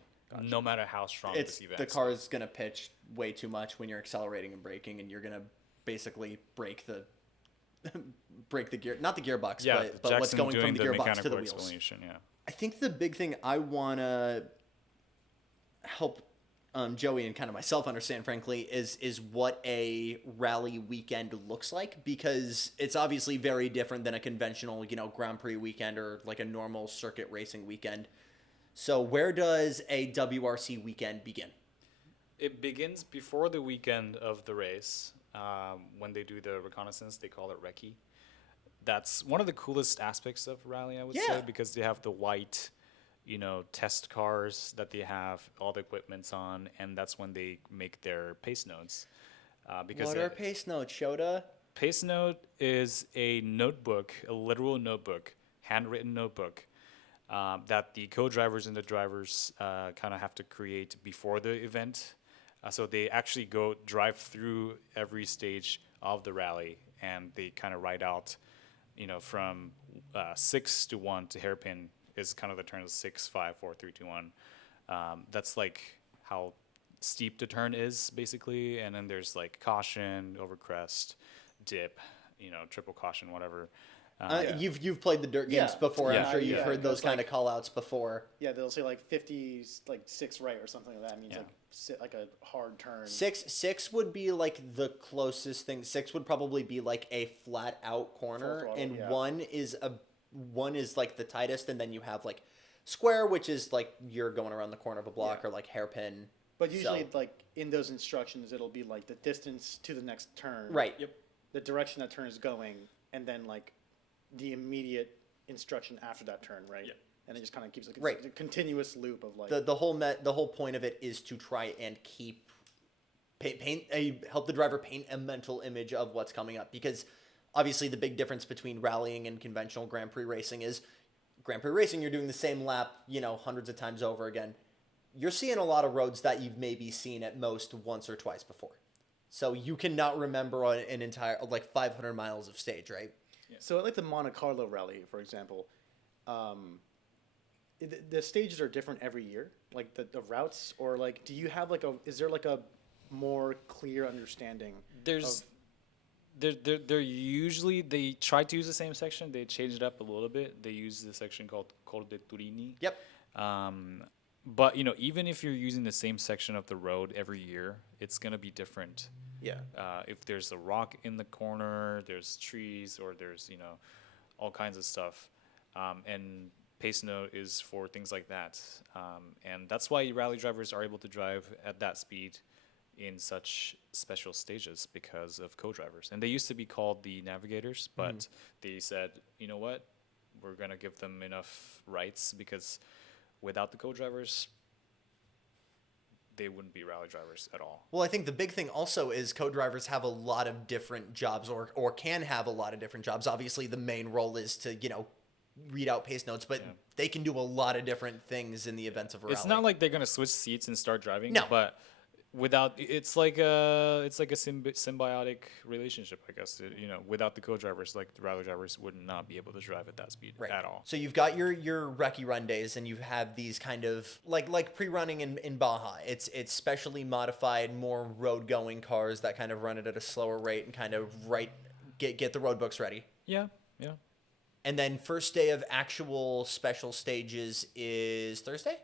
No matter how strong It's the CV the axle. car is gonna pitch way too much when you're accelerating and braking, and you're gonna basically break the gear, not the gearbox, Yeah, but what's Jackson going doing from the gearbox to mechanical the wheels. explanation, yeah. I think the big thing I wanna help Joey and kind of myself understand, frankly, is what a rally weekend looks like, because it's obviously very different than a conventional, Grand Prix weekend or like a normal circuit racing weekend. So where does a WRC weekend begin? It begins before the weekend of the race. When they do the reconnaissance, they call it recce. That's one of the coolest aspects of rally, I would Yeah. say, because they have the white, test cars that they have all the equipments on, and that's when they make their pace notes. Because What are pace notes, Showta? pace note is a notebook, a literal notebook, handwritten notebook, that the co-drivers and the drivers kind of have to create before the event. So they actually drive through every stage of the rally, and they kind of write out, from 6 to 1 to hairpin is kind of the turn of 6, 5, 4, 3, 2, 1. That's like how steep the turn is basically, and then there's like caution, over crest, dip, triple caution, whatever. You've played the dirt games Yeah. before. Yeah. I'm sure you've Yeah, heard those that's kind like- of call outs before. Yeah, they'll say like 50, like 6 right or something like that. It means Yeah. like like a hard turn. Six would be like the closest thing. Six would probably be like a flat out corner, Full throttle, and yeah. one is like the tightest, and then you have like square, which is like you're going around the corner of a block, Yeah. or like hairpin. But usually, So- like in those instructions, it'll be like the distance to the next turn, Right. Yep. the direction that turn is going, and then like the immediate instruction after that turn, right? Yep. And it just kind of keeps like Right. a continuous loop of like The whole point of it is to try and help the driver paint a mental image of what's coming up, because obviously the big difference between rallying and conventional Grand Prix racing is Grand Prix racing, you're doing the same lap, hundreds of times over again. You're seeing a lot of roads that you've maybe seen at most once or twice before. So you cannot remember an entire, like 500 miles of stage, right? So, like the Monte Carlo rally, for example, the stages are different every year, like the routes, or like, do you have is there like a more clear understanding? There's they're usually, they try to use the same section. They changed it up a little bit. They use the section called Col de Turini. Yep. But even if you're using the same section of the road every year, it's gonna be different. Yeah. If there's a rock in the corner, there's trees, or there's all kinds of stuff, and pace note is for things like that, and that's why rally drivers are able to drive at that speed, in such special stages because of co-drivers. And they used to be called the navigators, but they said, you know what, we're going to give them enough rights because without the co-drivers, they wouldn't be rally drivers at all. Well, I think the big thing also is co-drivers have a lot of different jobs or can have a lot of different jobs. Obviously, the main role is to, read out pace notes, but they can do a lot of different things in the events of a rally. It's not like they're going to switch seats and start driving, No. but it's like a symbiotic relationship, I guess. Without the co-drivers, like the rally drivers would not be able to drive at that speed at all. So you've got your recce run days, and you have these kind of like pre-running in Baja. It's specially modified, more road going cars that kind of run it at a slower rate and kind of get the road books ready. Yeah. And then first day of actual special stages is Thursday?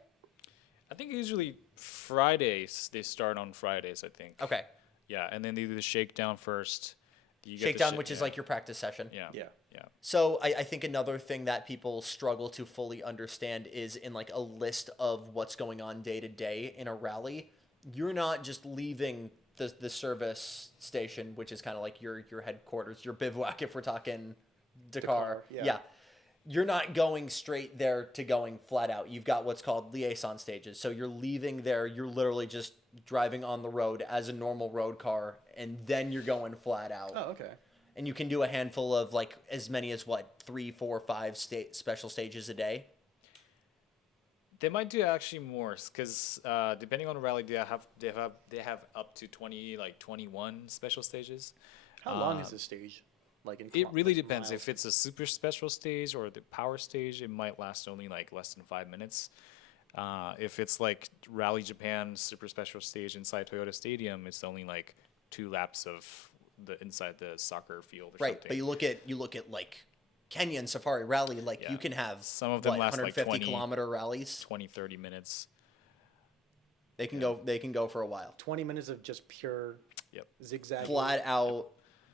I think usually Fridays. They start on Fridays, I think. Okay. Yeah, and then they do the shakedown first. Shakedown, which is like your practice session. Yeah. So I think another thing that people struggle to fully understand is in like a list of what's going on day to day in a rally, you're not just leaving the service station, which is kind of like your headquarters, your bivouac if we're talking Dakar. Yeah. You're not going straight there to going flat out. You've got what's called liaison stages. So you're leaving there. You're literally just driving on the road as a normal road car, and then you're going flat out. Oh, okay. And you can do a handful of like as many as 3, 4, 5 special stages a day. They might do actually more because depending on the rally, they have up to 21 special stages. How long is the stage? It really depends. If it's a super special stage or the power stage, it might last only like less than 5 minutes. If it's like Rally Japan super special stage inside Toyota Stadium, it's only like 2 laps of the inside the soccer field or something. But you look at like Kenyan Safari Rally, you can have some of them last 150 like 20 kilometer rallies. 20-30 minutes. They can go for a while. 20 minutes of just pure zigzag. Flat out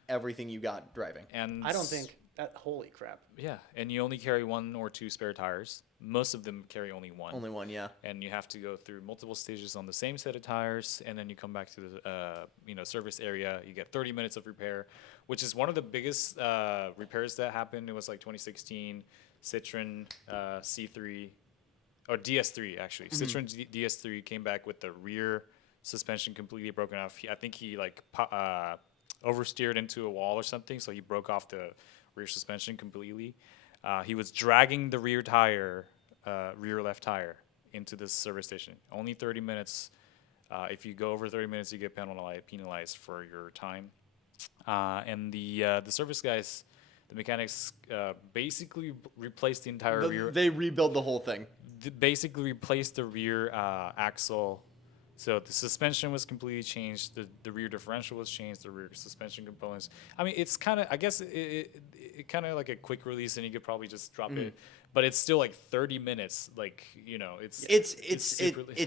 everything you got driving. And I don't think that. Holy crap! Yeah, and you only carry 1 or 2 spare tires. Most of them carry only one. Only one, yeah. And you have to go through multiple stages on the same set of tires, and then you come back to the service area. You get 30 minutes of repair, which is one of the biggest repairs that happened. It was like 2016 Citroen C3 or DS3 actually. Citroen DS3 came back with the rear suspension completely broken off. I think he oversteered into a wall or something, so he broke off the rear suspension completely. He was dragging the rear left tire into this service station. Only 30 minutes. If you go over 30 minutes, you get penalized for your time. And the service guys, the mechanics, basically replaced the entire rear. They rebuild the whole thing. Basically replaced the rear axle. So the suspension was completely changed. The rear differential was changed. The rear suspension components. I mean, it's kind of, I guess it kind of like a quick release, and you could probably just drop it. But it's still like 30 minutes. It's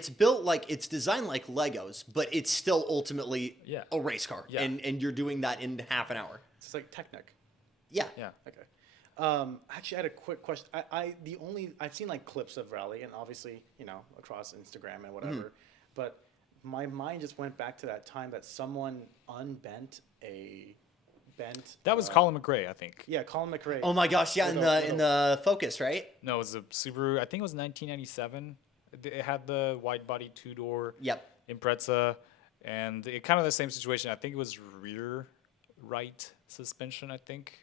built like, it's designed like Legos, but it's still ultimately a race car. Yeah. And you're doing that in half an hour. It's like Technic. Yeah. Yeah. Okay. Actually, I had a quick question. I've seen like clips of rally, and obviously, across Instagram and whatever. But my mind just went back to that time that someone unbent a bent. That was Colin McRae, I think. Yeah, Colin McRae. Oh my gosh, yeah, in the Focus, right? No, it was a Subaru. I think it was 1997. It had the wide body 2-door. Yep. Impreza, and it kind of the same situation. I think it was rear right suspension. I think.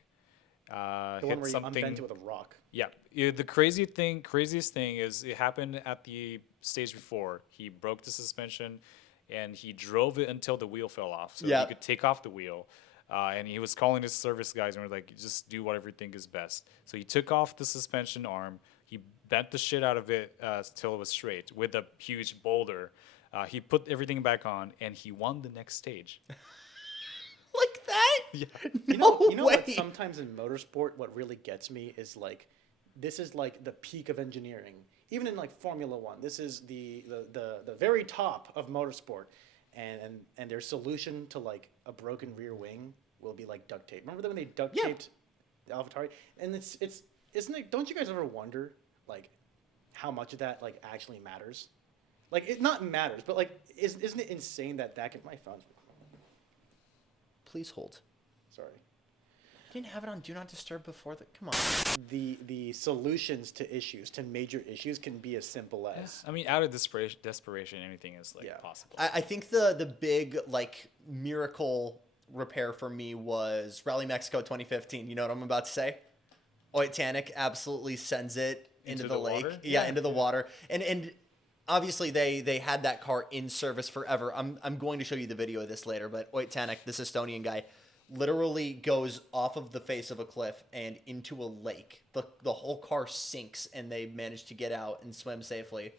The one where you unbent it with a rock. Yeah. The craziest thing is it happened at the stage before. He broke the suspension, and he drove it until the wheel fell off, so he could take off the wheel. And he was calling his service guys, and we're like, just do whatever you think is best. So he took off the suspension arm. He bent the shit out of it till it was straight with a huge boulder. He put everything back on, and he won the next stage. Like that? Yeah. You know what? Sometimes in motorsport, what really gets me is like, this is like the peak of engineering. Even in like Formula One, this is the very top of motorsport, and their solution to like a broken rear wing will be like duct tape. Remember that when they duct taped the AlphaTauri? And isn't it? Don't you guys ever wonder like how much of that like actually matters? Like it not matters, but like isn't it insane that can my phone? Please hold. Sorry. You didn't have it on Do Not Disturb before the. Come on. The solutions to issues, to major issues, can be as simple as. I mean, out of desperation, anything is like possible. I think the big like miracle repair for me was Rally Mexico 2015. You know what I'm about to say? Oitanic absolutely sends it into the lake. water? Yeah, into the water. And obviously they had that car in service forever. I'm going to show you the video of this later, but Oitanic, this Estonian guy, literally goes off of the face of a cliff and into a lake. The whole car sinks and they manage to get out and swim safely.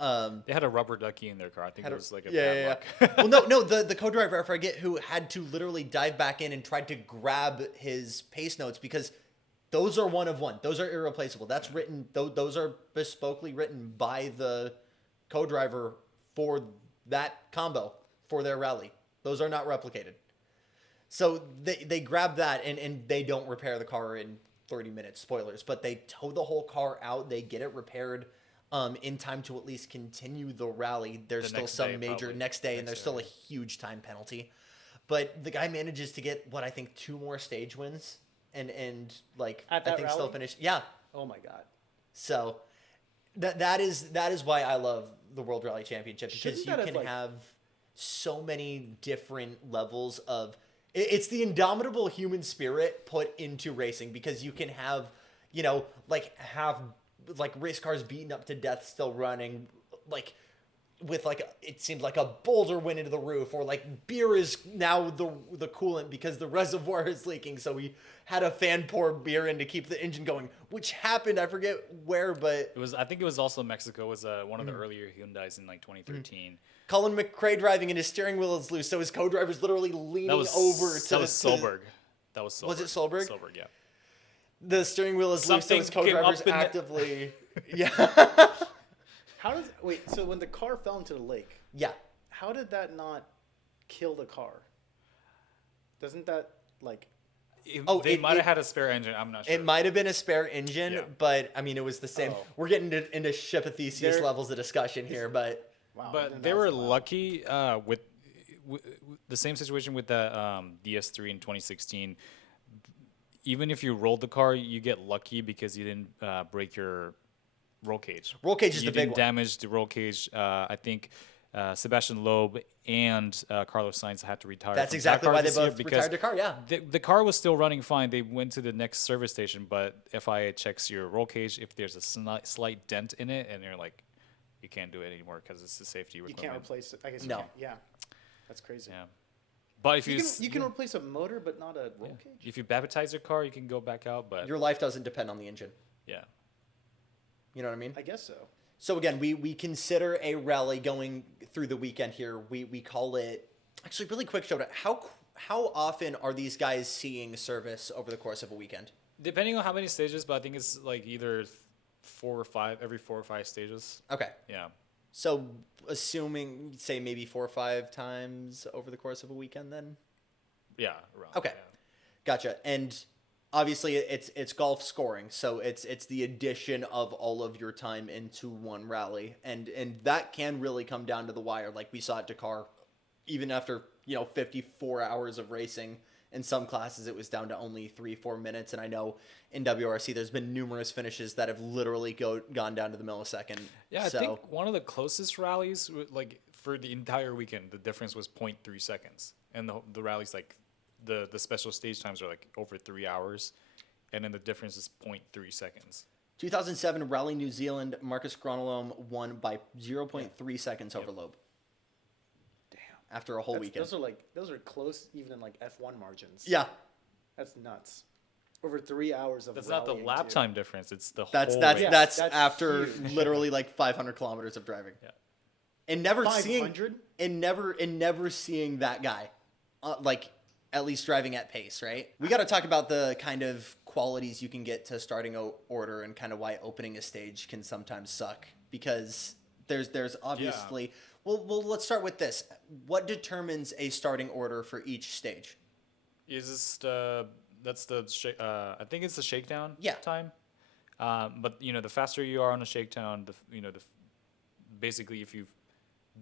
They had a rubber ducky in their car. I think it was like a yeah, bad yeah. luck. Well, no, the co-driver, I forget who, had to literally dive back in and tried to grab his pace notes because those are one of one. Those are irreplaceable. That's written. Those are bespokely written by the co-driver for that combo for their rally. Those are not replicated. So they grab that and they don't repair the car in 30 minutes. Spoilers, but they tow the whole car out. They get it repaired in time to at least continue the rally. There's The still next some day, major probably. next day, and Next there's still day. a huge time penalty. But the guy manages to get what I think 2 more stage wins and like At I that think still rally? finish. Yeah. Oh my god. So that is why I love the World Rally Championship, because Shouldn't you that have, can like- have so many different levels of it's the indomitable human spirit put into racing, because you can have, you know, have race cars beaten up to death still running, like with it seemed like a boulder went into the roof, or like beer is now the coolant because the reservoir is leaking, so we had a fan pour beer in to keep the engine going, which happened, I forget where, but I think it was also Mexico. It was one of Mm-hmm. the earlier Hyundais in like 2013. Colin McRae driving and his steering wheel is loose, so his co-driver's literally leaning over to that was Solberg. That was Solberg. Was it Solberg? Solberg, yeah. the steering wheel is loose, so Something his came co-driver's up in the- actively yeah. How does wait? So when the car fell into the lake, Yeah. how did that not kill the car? Doesn't that like? They it- might have it- had a spare engine. I'm not sure. It might have been a spare engine, Yeah. but I mean, it was the same. Oh. We're getting into ship of Theseus There- levels of discussion here, but Wow. But then they that's were wild. lucky with the same situation with the DS3 in 2016. Even if you rolled the car, you get lucky because you didn't break your roll cage. roll cage is You the big didn't one. damage the roll cage. I think Sebastian Loeb and Carlos Sainz had to retire. That's from exactly Dakar why they this year both because retired Dakar. Yeah. the car was still running fine. They went to the next service station, but FIA checks your roll cage. If there's a slight dent in it, and you're like, you can't do it anymore because it's a safety You requirement. can't replace it. I guess. No. You can't. Yeah. That's crazy. Yeah, but if You you can, you can replace a motor, but not a roll cage. if you baptize your car, you can go back out. But Your life doesn't depend on the engine. yeah, You know what I mean? I guess so. So again, we consider a rally going through the weekend here. We call it, actually, really quick, Showta. How often are these guys seeing service over the course of a weekend? depending on how many stages, but I think it's like either 4 or 5 every 4 or 5 stages. Okay. Yeah. So assuming, say, maybe 4 or 5 times over the course of a weekend then? Yeah. Around, Okay. yeah. Gotcha. And obviously it's golf scoring, so it's the addition of all of your time into one rally, and that can really come down to the wire, like we saw at Dakar. Even after 54 hours of racing, in some classes it was down to only 3-4 minutes, and I know in WRC there's been numerous finishes that have literally gone down to the millisecond. Yeah, I so, think one of the closest rallies, like for the entire weekend, the difference was 0.3 seconds, and the rallies like the special stage times are like over 3 hours, and then the difference is 0.3 seconds. 2007 Rally New Zealand, Marcus Gronholm won by 0.3 seconds over Loeb Damn. after a whole weekend. Those are close, even in like F1 margins. Yeah. That's nuts. Over 3 hours of. That's not the rallying, lap too. time difference; it's the That's whole that's race. that's, That's after huge. literally like 500 kilometers of driving. Yeah. And never seeing 500? and never seeing that guy, like at least driving at pace, right? We got to talk about the kind of qualities you can get to starting order, and kind of why opening a stage can sometimes suck, because there's obviously well let's start with this. What determines a starting order for each stage? Is this that's the I think it's the shakedown Yeah. time. But the faster you are on a shakedown, basically if you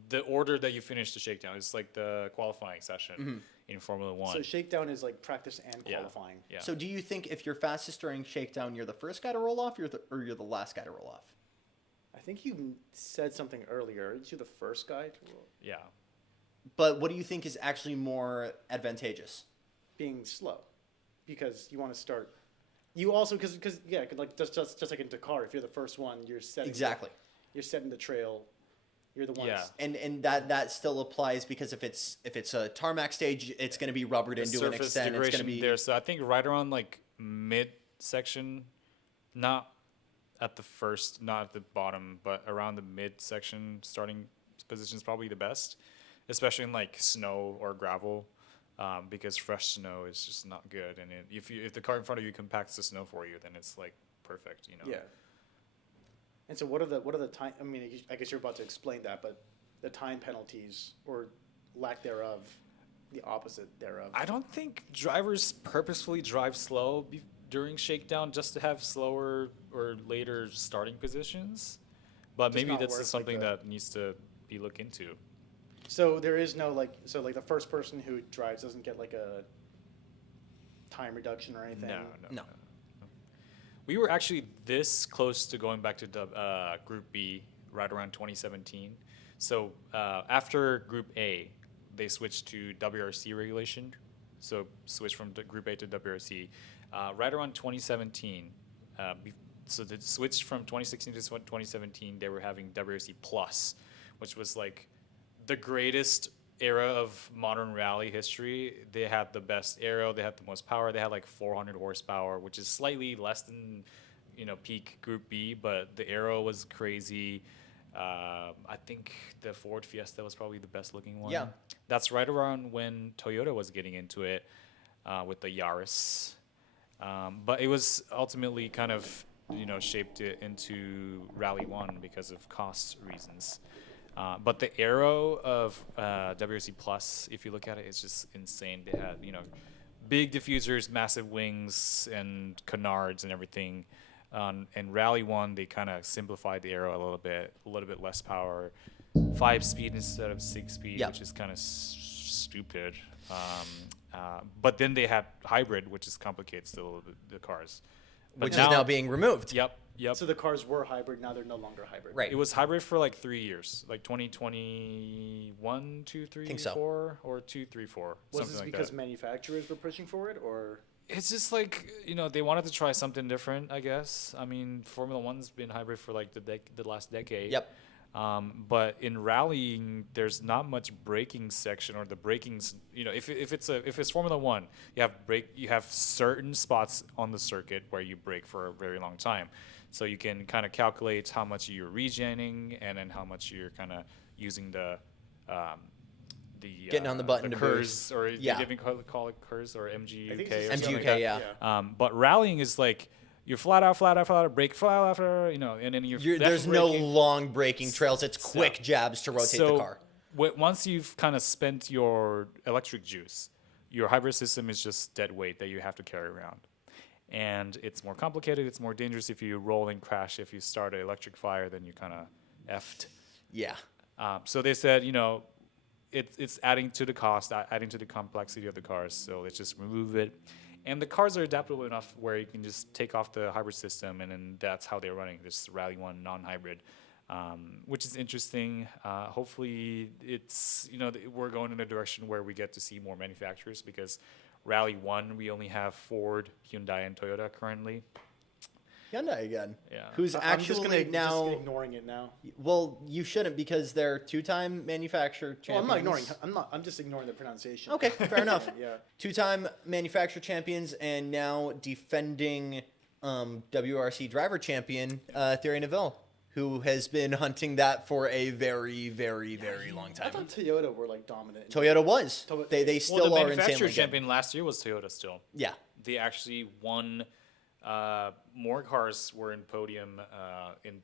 the order that you finish the shakedown is like the qualifying session in Formula One. So shakedown is like practice and Yeah. qualifying. Yeah. So do you think if you're fastest during shakedown, you're the first guy to roll off, or you're the last guy to roll off? I think you said something earlier. Aren't you the first guy to roll? Yeah. But what do you think is actually more advantageous? Being slow, because you want to start. You also because like just like in Dakar, if you're the first one, you're setting Exactly. You're setting the trail. You're the one. Yeah. And that still applies because if it's a tarmac stage, it's going to be rubbered The into an surface extent. It's going to degradation be there. So I think right around like mid section, not at the first, not at the bottom, but around the mid section starting position is probably the best, especially in like snow or gravel, because fresh snow is just not good. And if the car in front of you compacts the snow for you, then it's like perfect, you know. Yeah. And so what are the time? I mean, I guess you're about to explain that, but the time penalties or lack thereof, the opposite thereof. I don't think drivers purposefully drive slow during shakedown just to have slower or later starting positions, but Just maybe not this worth, is something like, that needs to be looked into. So there is no like the first person who drives doesn't get like a time reduction or anything. No. We were actually this close to going back to Group B right around 2017. So after Group A, they switched to WRC regulation. So switched from Group A to WRC. Right around 2017, so the switch from 2016 to 2017, they were having WRC Plus, which was like the greatest era of modern rally history. They had the best aero, they had the most power, they had like 400 horsepower, which is slightly less than peak Group B, but the aero was crazy. I think the Ford Fiesta was probably the best looking one. Yeah. That's right around when Toyota was getting into it with the Yaris. But it was ultimately kind of shaped it into Rally 1 because of cost reasons. But the aero of WRC Plus, if you look at it, it's just insane. They had, big diffusers, massive wings, and canards and everything. And Rally 1, they kind of simplified the aero a little bit less power, 5-speed instead of 6-speed, Yep. which is kind of stupid. But then they had hybrid, which just complicates the cars. But Which is now being removed. Yep. So the cars were hybrid. Now they're no longer hybrid. Right. It was hybrid for like 3 years, like 2021, 2, 3, Think so. 4, or 2, 3, 4. Was something this like because that. manufacturers were pushing for it, or? It's just like they wanted to try something different, I guess. I mean, Formula One's been hybrid for like the last decade. Yep. But in rallying, there's not much braking section, or the braking's. If it's Formula One, you have certain spots on the circuit where you brake for a very long time, so you can kind of calculate how much you're regenning and then how much you're kind of using the Getting on the button to KERS, boost. or Yeah. they even call it KERS or I think MGUK it's or just something like MGUK, that. yeah. But rallying is like you're flat out, brake flat out, and then There's no braking. long braking trails. It's So- quick jabs to rotate the car. Once you've kind of spent your electric juice, your hybrid system is just dead weight that you have to carry around. And it's more complicated. It's more dangerous if you roll and crash. If you start an electric fire, then you kind of effed. Yeah. So they said, it's adding to the cost, adding to the complexity of the cars. So let's just remove it. And the cars are adaptable enough where you can just take off the hybrid system, and then that's how they're running this Rally 1 non-hybrid, which is interesting. Hopefully, it's we're going in a direction where we get to see more manufacturers, because Rally 1 we only have Ford, Hyundai, and Toyota currently. Hyundai again. Yeah. Who's I'm just actually gonna now? ignoring it now. Well, you shouldn't, because they're two-time manufacturer Well, champions. I'm not ignoring. I'm just ignoring the pronunciation. Okay, fair enough. Yeah. Two-time manufacturer champions and now defending WRC driver champion Thierry Neuville, who has been hunting that for a very, very, very long I time. thought Toyota were like dominant. Toyota was. Toyota- They still the are manufacturer insanely good. champion last year was Toyota still. Yeah. They actually won. More cars were in podium in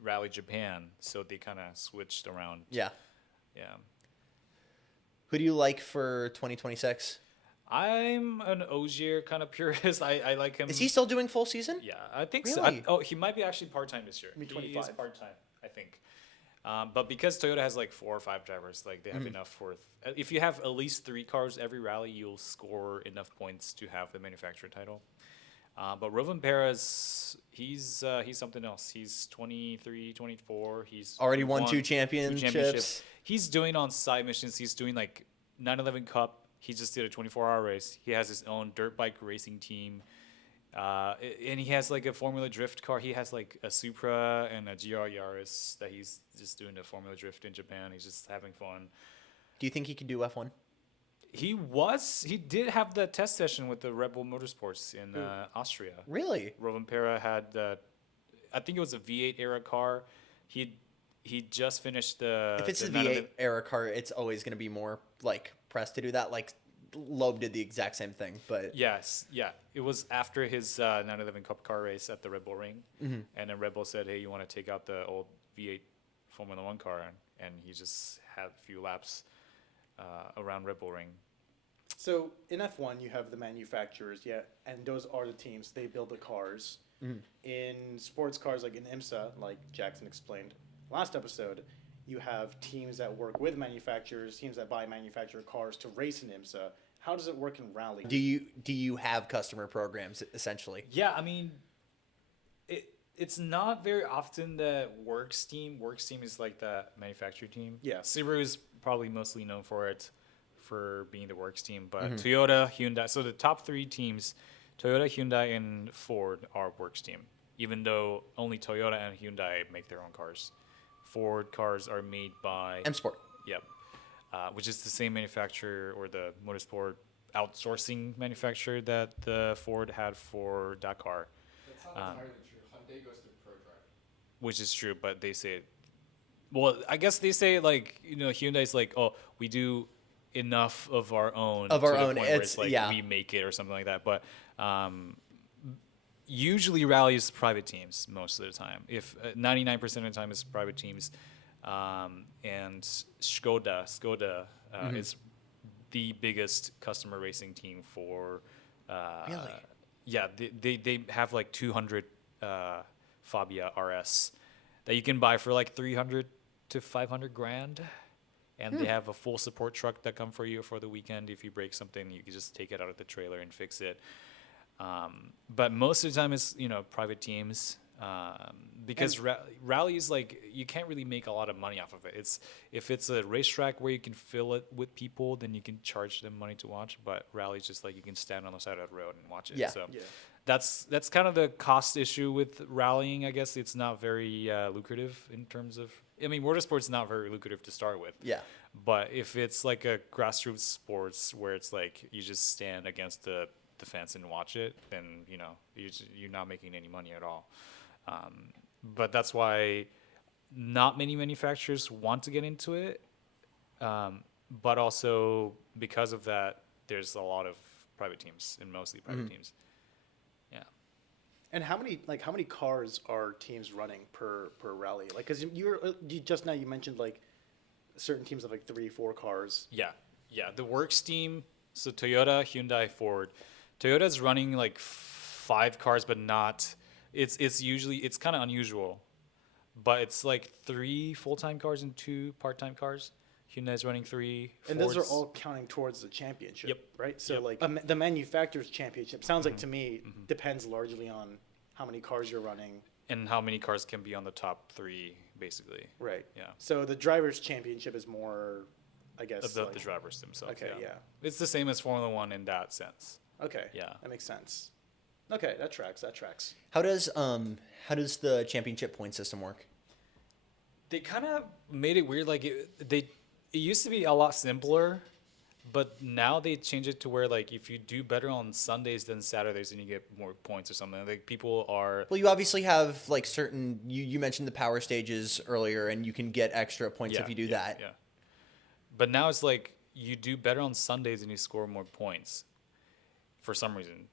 Rally Japan, so they kind of switched around. Yeah. Yeah. Who do you like for 2026? I'm an Ogier kind of purist. I like him. Is he still doing full season? Yeah, I think so. Really? He might be actually part-time this year. Maybe He is 25. part-time, I think. But because Toyota has like 4 or 5 drivers, like they have enough for. If you have at least 3 cars every rally, you'll score enough points to have the manufacturer title. But Rovan Perez, he's something else. He's 23, 24. He's Already won 2 championships. championships. He's doing on side missions. He's doing like 911 Cup. He just did a 24-hour race. He has his own dirt bike racing team. And he has like a Formula Drift car. He has like a Supra and a GR Yaris that he's just doing the Formula Drift in Japan. He's just having fun. Do you think he could do F1? He did have the test session with the Red Bull Motorsports in Austria. Really? Rovan Pera had I think it was a V8 era car. He just finished the. If it's the the V8 era car, it's always going to be more like pressed to do that. Like Loeb did the exact same thing, but Yes, yeah. It was after his 911 Cup car race at the Red Bull Ring, and then Red Bull said, "Hey, you want to take out the old V8 Formula One car?" And he just had a few laps around Red Bull Ring. So in F1, you have the manufacturers, and those are the teams. They build the cars. In sports cars, like in IMSA, like Jackson explained last episode, you have teams that work with manufacturers, teams that buy manufacturer cars to race in IMSA. How does it work in rally? do you have customer programs essentially? Yeah, I mean, it's not very often the Works team is like the manufacturer team. Yeah. Subaru is probably mostly known for being the Works team, but Toyota, Hyundai. So the top 3 teams, Toyota, Hyundai, and Ford are Works team. Even though only Toyota and Hyundai make their own cars, Ford cars are made by M Sport. Yep. Which is the same manufacturer or the motorsport outsourcing manufacturer that the Ford had for Dakar. That's not entirely true. Hyundai goes through ProDrive. Which is true, but they say, well, I guess they say like, Hyundai's like, oh, we do enough of our own. Of our to the own, point where it's- like yeah. we make it or something like that. But usually rally is private teams most of the time. If 99% of the time it's private teams, and Skoda is the biggest customer racing team for. Really? Yeah, they have like 200 Fabia RS that you can buy for like 300 to 500 grand. And they have a full support truck that come for you for the weekend. If you break something, you can just take it out of the trailer and fix it. But most of the time it's, private teams. Because rally is like, you can't really make a lot of money off of it. If it's a racetrack where you can fill it with people, then you can charge them money to watch. But rally is just like you can stand on the side of the road and watch it. Yeah. So that's kind of the cost issue with rallying. I guess it's not very lucrative in terms of. I mean, motorsport's not very lucrative to start with. Yeah. But if it's like a grassroots sports where it's like you just stand against the fence and watch it, then you're not making any money at all. But that's why not many manufacturers want to get into it. But also because of that, there's a lot of private teams and mostly private teams. Yeah. And how many cars are teams running per rally? Like, because you just now you mentioned like certain teams have like 3-4 cars. Yeah. The Works team, so Toyota, Hyundai, Ford. Toyota's running like 5 cars, but not. It's kind of unusual, but it's like 3 full-time cars and 2 part-time cars. Hyundai's running 3. And those are all counting towards the championship, Yep. right? So Yep. like the manufacturer's championship sounds like to me depends largely on how many cars you're running. And how many cars can be on the top 3, basically. Right. Yeah. So the drivers' championship is more, I guess. The like- drivers themselves. Okay, yeah. It's the same as Formula One in that sense. Okay. Yeah. That makes sense. Okay, that tracks. How does the championship point system work? They kind of made it weird. Like it used to be a lot simpler, but now they change it to where like if you do better on Sundays than Saturdays, then you get more points or something. Like people are. Well, you obviously have like certain. You mentioned the power stages earlier, and you can get extra points if you do that. Yeah. But now it's like you do better on Sundays and you score more points, for some reason,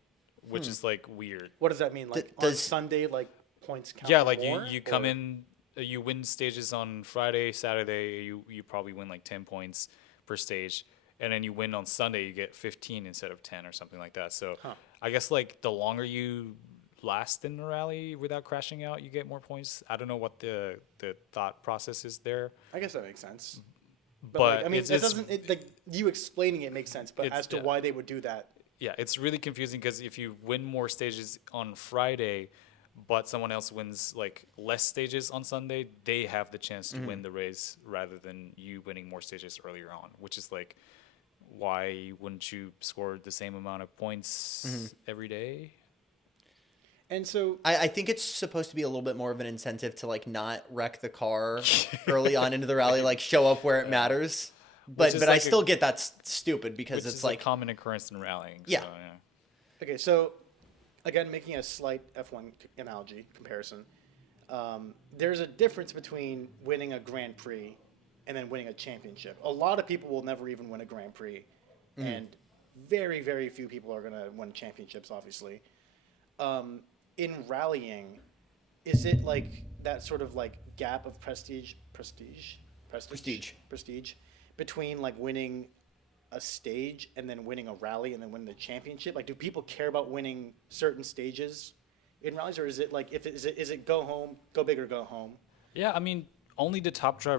which is like weird. What does that mean? Like on does- Sunday, like points count? Yeah, like more, you come or- in, you win stages on Friday, Saturday, you probably win like 10 points per stage, and then you win on Sunday, you get 15 instead of 10 or something like that. So I guess like the longer you last in the rally without crashing out, you get more points. I don't know what the thought process is there, I guess that makes sense. but Like, I mean, it's, it doesn't. Like you explaining it makes sense, but It's- as to yeah. why they would do that, yeah, it's really confusing because if you win more stages on Friday, but someone else wins like less stages on Sunday, they have the chance to win the race rather than you winning more stages earlier on, which is like, why wouldn't you score the same amount of points every day? and so I think it's supposed to be a little bit more of an incentive to like not wreck the car early on into the rally, like show up where it matters. But is but I like still get that's stupid because Which it's is like a common occurrence in rallying. Yeah. So, yeah. okay, so again, making a slight F1 analogy comparison, there's a difference between winning a Grand Prix and then winning a championship. A lot of people will never even win a Grand Prix, and very, very few people are going to win championships, obviously. In rallying, is it like that sort of like gap of prestige between like winning a stage and then winning a rally and then winning the championship? Like, do people care about winning certain stages in rallies, or is it like is it go home, go big or go home? Yeah, I mean, only the top 3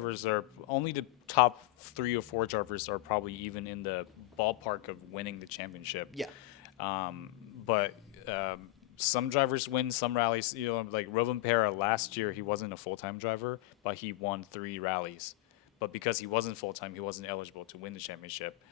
or 4 drivers are probably even in the ballpark of winning the championship. yeah. But some drivers win some rallies. You know, like Rovanpera last year, he wasn't a full-time driver, but he won 3 rallies. But because he wasn't full-time, he wasn't eligible to win the championship.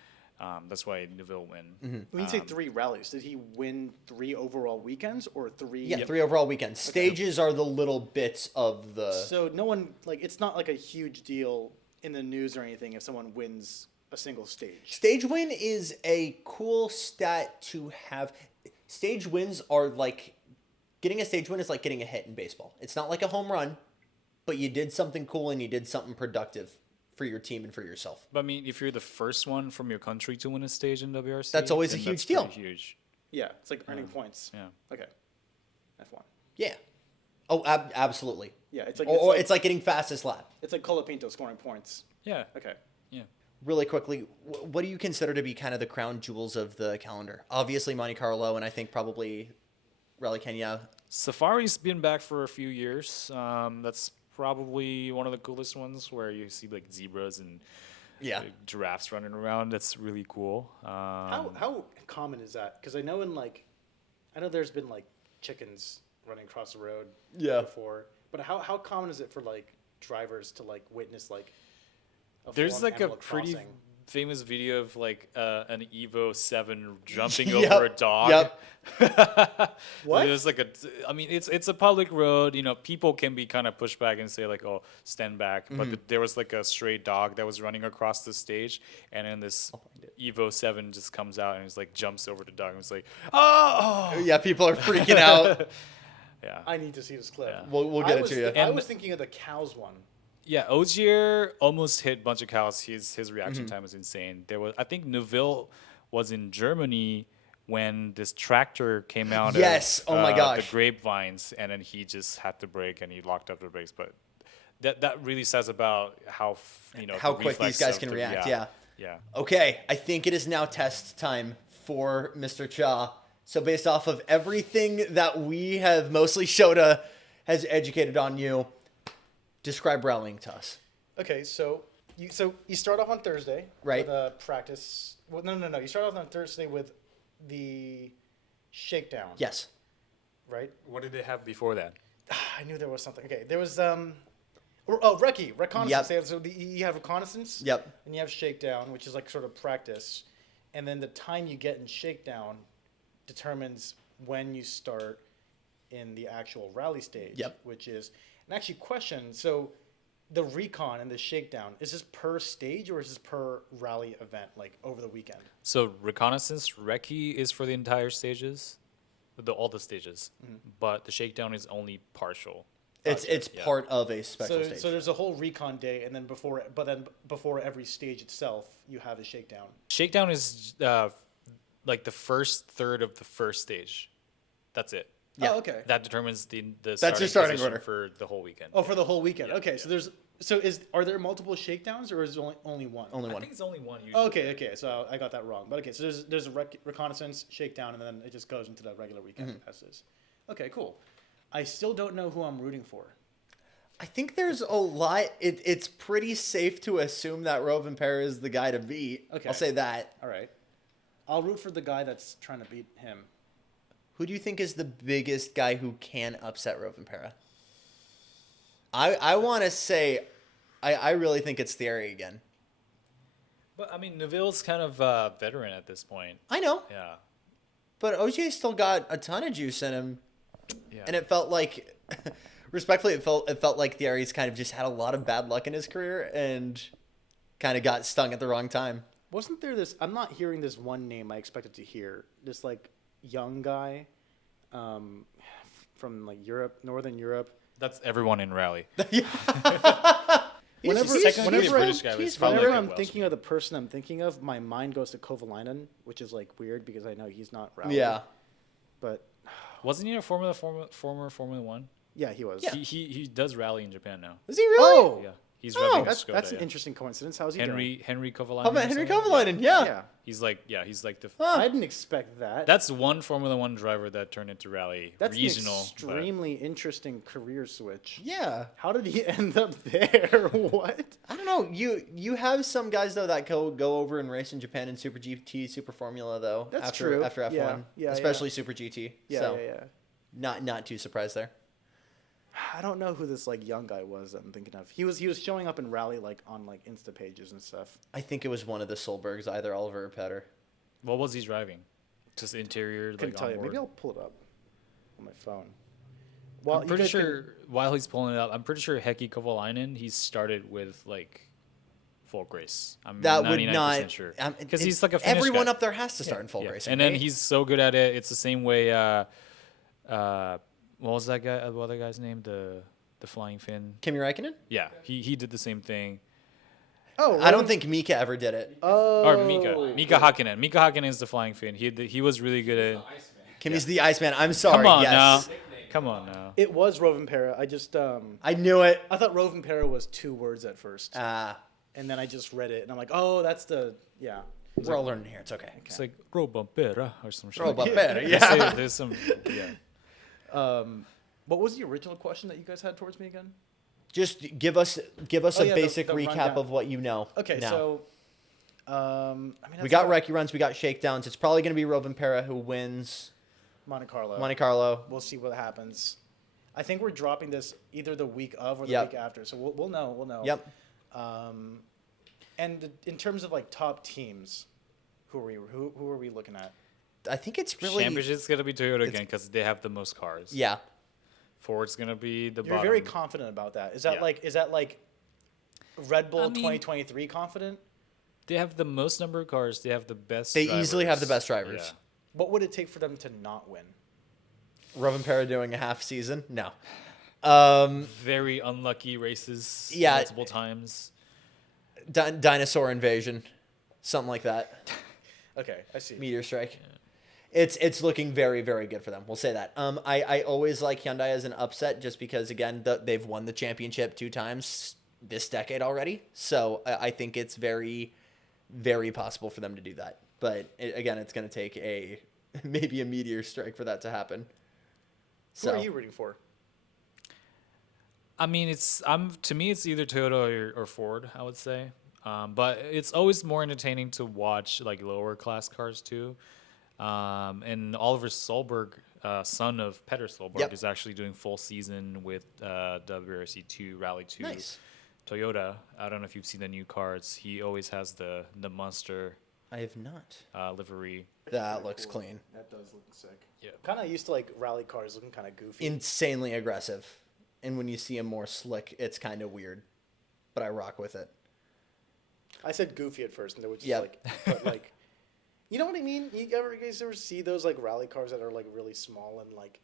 That's why Neville win. When you say 3 rallies, did he win 3 overall weekends or 3? Yeah, 3 overall weekends. Stages are the little bits of the So no one, like, it's not like a huge deal in the news or anything if someone wins a single stage. stage win is a cool stat to have. Stage wins are like getting a stage win is like getting a hit in baseball. It's not like a home run, but you did something cool and you did something productive for your team and for yourself. But I mean, if you're the first one from your country to win a stage in WRC, That's always then a huge that's deal. pretty Huge. Yeah, it's like earning points. Yeah. Okay. F1. Yeah. Oh, absolutely. Yeah, it's like Or it's like getting fastest lap. it's like Colapinto scoring points. Yeah. Okay. Yeah. Really quickly, what do you consider to be kind of the crown jewels of the calendar? Obviously Monte Carlo, and I think probably Rally Kenya. Safari's been back for a few years. That's probably one of the coolest ones where you see like zebras and Yeah. giraffes running around. That's really cool. How common is that? Because I know there's been like chickens running across the road Yeah. before, but how common is it for like drivers to like witness like a There's full-on like a animal pretty crossing? famous video of like an Evo 7 jumping Yep, over a dog. yep. What? There's like I mean, it's a public road. You know, people can be kind of pushed back and say like, "Oh, stand back." But there was like a stray dog that was running across the stage, and then this Evo 7 just comes out and it's like jumps over the dog and it's like, "Oh!" Yeah, people are freaking out. Yeah. I need to see this clip. Yeah. We'll get it to you. I was thinking of the cows one. Yeah, Ogier almost hit a bunch of cows. His reaction time was insane. I think Neuville was in Germany when this tractor came out. Yes, of, oh my gosh. the grapevines, and then he just had to brake and he locked up the brakes. But that really says about how How the quick these reflex guys of can the- react. Yeah. Yeah. Okay, I think it is now test time for Mr. Cha. So based off of everything that we have, mostly Showta has educated on you, describe rallying to us. Okay, so you start off on Thursday Right. with a practice. Well, no. You start off on Thursday with the shakedown. Yes. Right. What did they have before that? I knew there was something. Okay, there was reconnaissance. Yep. So you have reconnaissance. Yep. And you have shakedown, which is like sort of practice, and then the time you get in shakedown determines when you start in the actual rally stage. Yep. Which is and actually question. So the recon and the shakedown, is this per stage or is this per rally event, like over the weekend? So reconnaissance recce is for the entire stages, all the stages, but the shakedown is only partial. It's Yeah. part of a special So, stage. so there's a whole recon day, and then before every stage itself, you have a shakedown. Shakedown is like the first third of the first stage. That's it. Yeah. Oh, okay. That determines the your starting position order. for the whole weekend. Oh, for the whole weekend. Yeah, Okay, yeah. are there multiple shakedowns or is it only one? Only I one. think it's only one usually. Oh, okay. So I got that wrong. But okay, so there's a reconnaissance, shakedown, and then it just goes into the regular weekend as is. Okay, cool. I still don't know who I'm rooting for. I think there's a lot. It's pretty safe to assume that Rovanpera is the guy to beat. Okay. I'll say that. All right. I'll root for the guy that's trying to beat him. Who do you think is the biggest guy who can upset Rovanpera? I want to say, I really think it's Thierry again. But I mean, Neville's kind of a veteran at this point. I know, Yeah. but OJ still got a ton of juice in him, Yeah. and it felt like, respectfully, it felt like Thierry's kind of just had a lot of bad luck in his career and kind of got stung at the wrong time. Wasn't there this? I'm not hearing this one name I expected to hear. This like young guy, from like Europe, Northern Europe. That's everyone in rally. Whenever I'm thinking of the person I'm thinking of, my mind goes to Kovalainen, which is like weird because I know he's not rally. Yeah. But Wasn't he a former Formula One? yeah, he was. Yeah. He does rally in Japan now. Is he really? Oh, Yeah. He's Oh, revving that's Skoda, an yeah. interesting coincidence. How's he doing? Henry Kovalainen. How about or Henry something? Kovalainen? Yeah. Yeah. He's like the. Huh. I didn't expect that. That's one Formula One driver that turned into rally That's regional. an but- extremely interesting career switch. Yeah. How did he end up there? What? I don't know. You have some guys though that go over and race in Japan in Super GT, Super Formula though. That's after, true. After F1, Yeah, especially Super GT. Yeah, so yeah. not too surprised there. I don't know who this like young guy was that I'm thinking of. He was showing up in rally like on like Insta pages and stuff. I think it was one of the Solbergs, either Oliver or Petter. What was he driving? Just interior, Couldn't like tell on you. board? Maybe I'll pull it up on my phone. Well, I'm pretty sure while he's pulling it up, I'm pretty sure Heikki Kovalainen, he started with like full race. I'm That would 99% not sure because because he's like a Finnish everyone guy. up there has to start in full Yeah. racing. And then right? he's so good at it. It's the same way. What was that guy? The other guy's name? The flying fin. Kimi Räikkönen. Yeah, he did the same thing. Oh, I don't think Mika ever did it. Oh, Or Mika Hakkinen. Mika Hakkinen is the flying fin. He was really good at. Iceman. Kimi's the Iceman. I'm sorry. Come on yes. now. Come on now. It was Rovanpera. I just I knew it. I thought Rovanpera was 2 words at first, Ah, and then I just read it, and I'm like, oh, that's the yeah. we're all learning here. It's okay. It's like Robampera or some shit. Rovanpera, They yeah. say there's some. Yeah. What was the original question that you guys had towards me again? Just give us Oh, a yeah, basic the recap rundown. of what you know. Okay, now. so I mean, we that's got about recce runs, we got shakedowns. It's probably going to be Rovanpera who wins Monte Carlo. Monte Carlo. We'll see what happens. I think we're dropping this either the week of or the Yep. week after, so we'll know. We'll know. Yep. And in terms of like top teams, who are we looking at? I think it's really Championship's gonna be Toyota again because they have the most cars. yeah. Ford's gonna be the You're bottom. very confident about that. Is that Yeah. like Red Bull I mean- 2023 confident? They have the most number of cars. They have the best. They easily have the drivers. best drivers. Yeah. What would it take for them to not win? Rovanpera doing a half season? No. Very unlucky races. Yeah. Multiple times. Dinosaur invasion, something like that. Okay, I see. Meteor strike. It's looking very, very good for them. We'll say that. I always like Hyundai as an upset just because again they've won the championship 2 times this decade already. So I think it's very, very possible for them to do that. But again, it's going to take maybe a meteor strike for that to happen. Who are you rooting for? I mean, to me, it's either Toyota or Ford. I would say, but it's always more entertaining to watch like lower class cars too. And Oliver Solberg, son of Petter Solberg, Yep. is actually doing full season with WRC2 Rally 2 Nice. Toyota. I don't know if you've seen the new cars. He always has the monster I have not. livery. That looks clean. That does look sick. Yeah. Kind of used to like rally cars looking kind of goofy. Insanely aggressive. And when you see him more slick, it's kind of weird. But I rock with it. I said goofy at first, and they would just Yep. like, but like, you know what I mean? You guys ever see those like rally cars that are like really small and like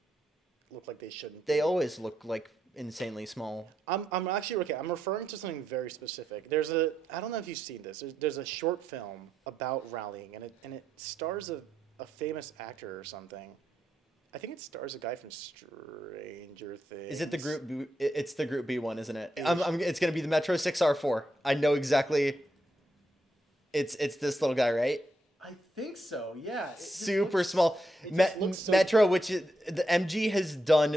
look like they shouldn't? They be? always look like insanely small. I'm actually okay. I'm referring to something very specific. I don't know if you've seen this. There's a short film about rallying, and it stars a famous actor or something. I think it stars a guy from Stranger Things. Is it the Group B? It's the Group B one, isn't it? It's going to be the Metro 6R4. I know exactly. It's this little guy, right? I think so. Yeah. It just Super looks- small. it just looks so- Metro, which is, the MG has done,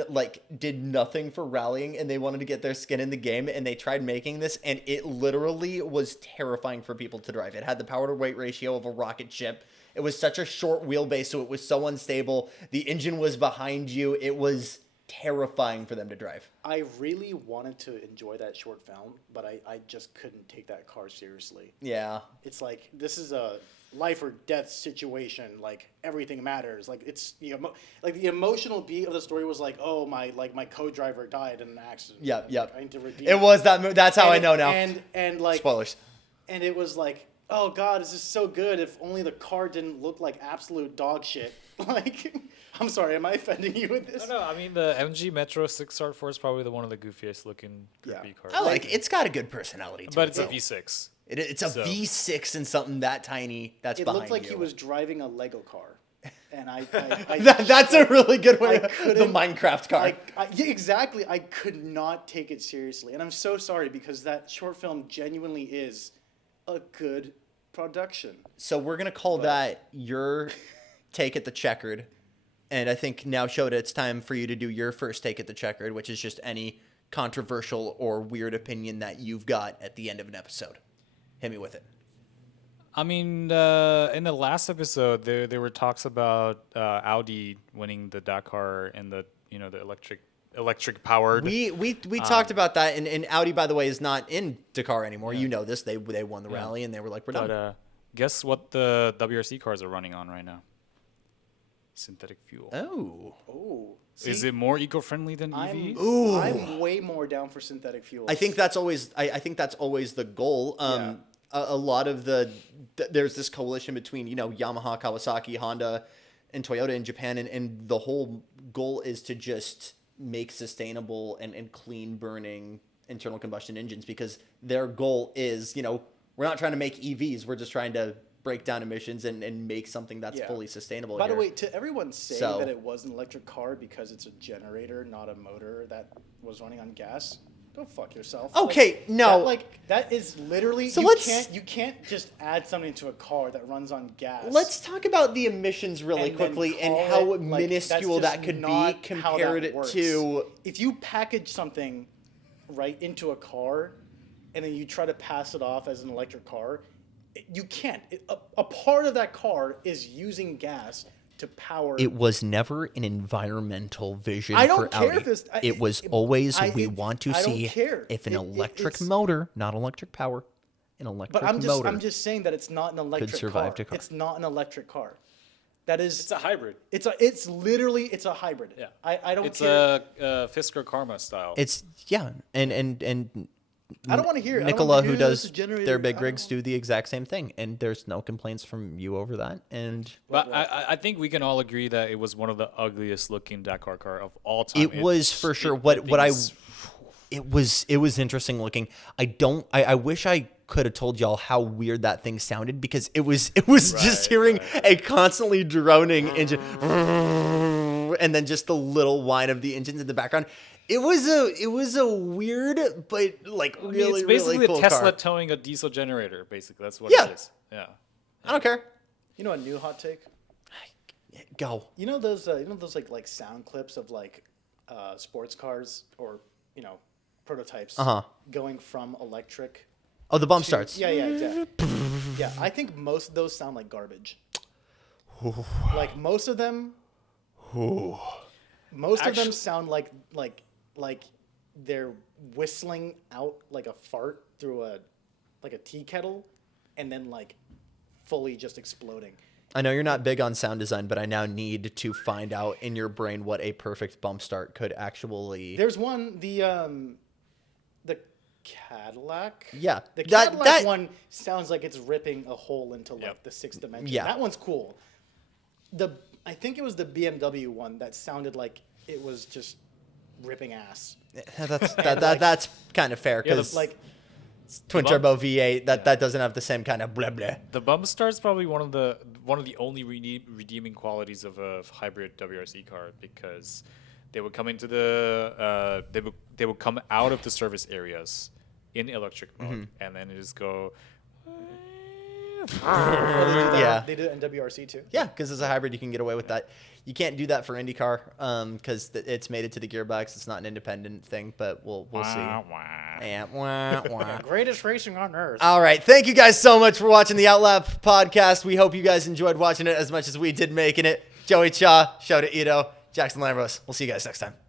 did nothing for rallying, and they wanted to get their skin in the game, and they tried making this, and it literally was terrifying for people to drive. It had the power to weight ratio of a rocket ship. It was such a short wheelbase, so it was so unstable. The engine was behind you. It was terrifying for them to drive. I really wanted to enjoy that short film, but I just couldn't take that car seriously. Yeah. It's like, this is a life or death situation. Like, everything matters. Like, it's the emotional beat of the story was like, oh, my co-driver died in an accident. Yep, Like, yep. I need to redeem It was that. That's how I And- know now. And like, Spoilers. and it was like, oh god, this is so good. If only the car didn't look like absolute dog shit. Like, I'm sorry, am I offending you with this? No, I mean the MG Metro 6R4 is probably one of the goofiest looking Yeah. groupie cars. I like it. It's got a good personality to but it. it's a though. V6. It's a so- V6 and something that tiny that's It behind looked like you. he was driving a Lego car, and I That's a really good way. I The couldn't- Minecraft car. yeah, exactly. I could not take it seriously, and I'm so sorry because that short film genuinely is a good production. So we're gonna call that your take at the checkered, and I think now, Showta, it's time for you to do your first take at the checkered, which is just any controversial or weird opinion that you've got at the end of an episode. Hit me with it. I mean, in the last episode, there were talks about Audi winning the Dakar and the electric powered. We talked about that, and Audi, by the way, is not in Dakar anymore. You know this. They won the rally, and they were like, we're done. But guess what the WRC cars are running on right now? Synthetic fuel. Oh. Oh, Is it more eco-friendly than EVs? I'm way more down for synthetic fuels. I think that's always. I think that's always the goal. A lot of there's this coalition between Yamaha, Kawasaki, Honda, and Toyota in Japan, and the whole goal is to just make sustainable and clean burning internal combustion engines, because their goal is we're not trying to make EVs, we're just trying to break down emissions and make something that's Yeah. fully sustainable. By the here. way, to everyone saying So- that it was an electric car because it's a generator, not a motor that was running on gas, go fuck yourself. Okay, no. that is literally. So you can't just add something to a car that runs on gas. Let's talk about the emissions really and then quickly and call how it, like, minuscule that's that just could be not how that compared works. to. If you package something right into a car and then you try to pass it off as an electric car, you can't. A part of that car is using gas to power. It was never an environmental vision I don't for care Audi. if it's- It was always I- we it- want to I don't see care. if an electric it's- motor, not electric power, an electric But motor. I'm just saying that it's not an electric survive car. Dakar. It's not an electric car. That is. It's a hybrid. It's literally a hybrid. Yeah. I don't It's care. a Fisker Karma style. It's and I don't want to hear. Nicola, who does this generator. their big I rigs, don't- do the exact same thing, and there's no complaints from you over that. And But I think we can all agree that it was one of the ugliest looking Dakar car of all time. it was for sure what I. It was interesting looking. I wish I could have told y'all how weird that thing sounded, because it was just hearing a constantly droning engine, and then just the little whine of the engines in the background. It was a weird but really it's basically really cool a Tesla car. towing a diesel generator. Basically, that's what Yeah. it is. Yeah. I don't care. You know a new hot take. Go. You know those like sound clips of sports cars or prototypes going from electric. Oh, the bump to- starts. Yeah. Yeah, I think most of those sound like garbage. Like most of them. Most of them Actu- sound like they're whistling out like a fart through a tea kettle, and then fully just exploding. I know you're not big on sound design, but I now need to find out in your brain what a perfect bump start could actually. There's one, the Cadillac. Yeah, The that- Cadillac one sounds like it's ripping a hole into the sixth dimension. Yeah. That one's cool. I think it was the BMW one that sounded like it was just ripping ass. That's kind of fair, Yeah, because twin bump- turbo V8 that doesn't have the same kind of blah blah. The bump start's probably one of the only redeeming qualities of a hybrid WRC car, because they would come into they would come out of the service areas in electric mode, and then it just go Yeah. They did it in WRC too. Yeah, because as a hybrid, you can get away with that. You can't do that for IndyCar because it's mated to the gearbox. It's not an independent thing, but we'll see. Yeah, wah, wah. Greatest racing on earth. All right. Thank you guys so much for watching the Outlap podcast. We hope you guys enjoyed watching it as much as we did making it. Joey Cha, Showta Ito, Jackson Lambros. We'll see you guys next time.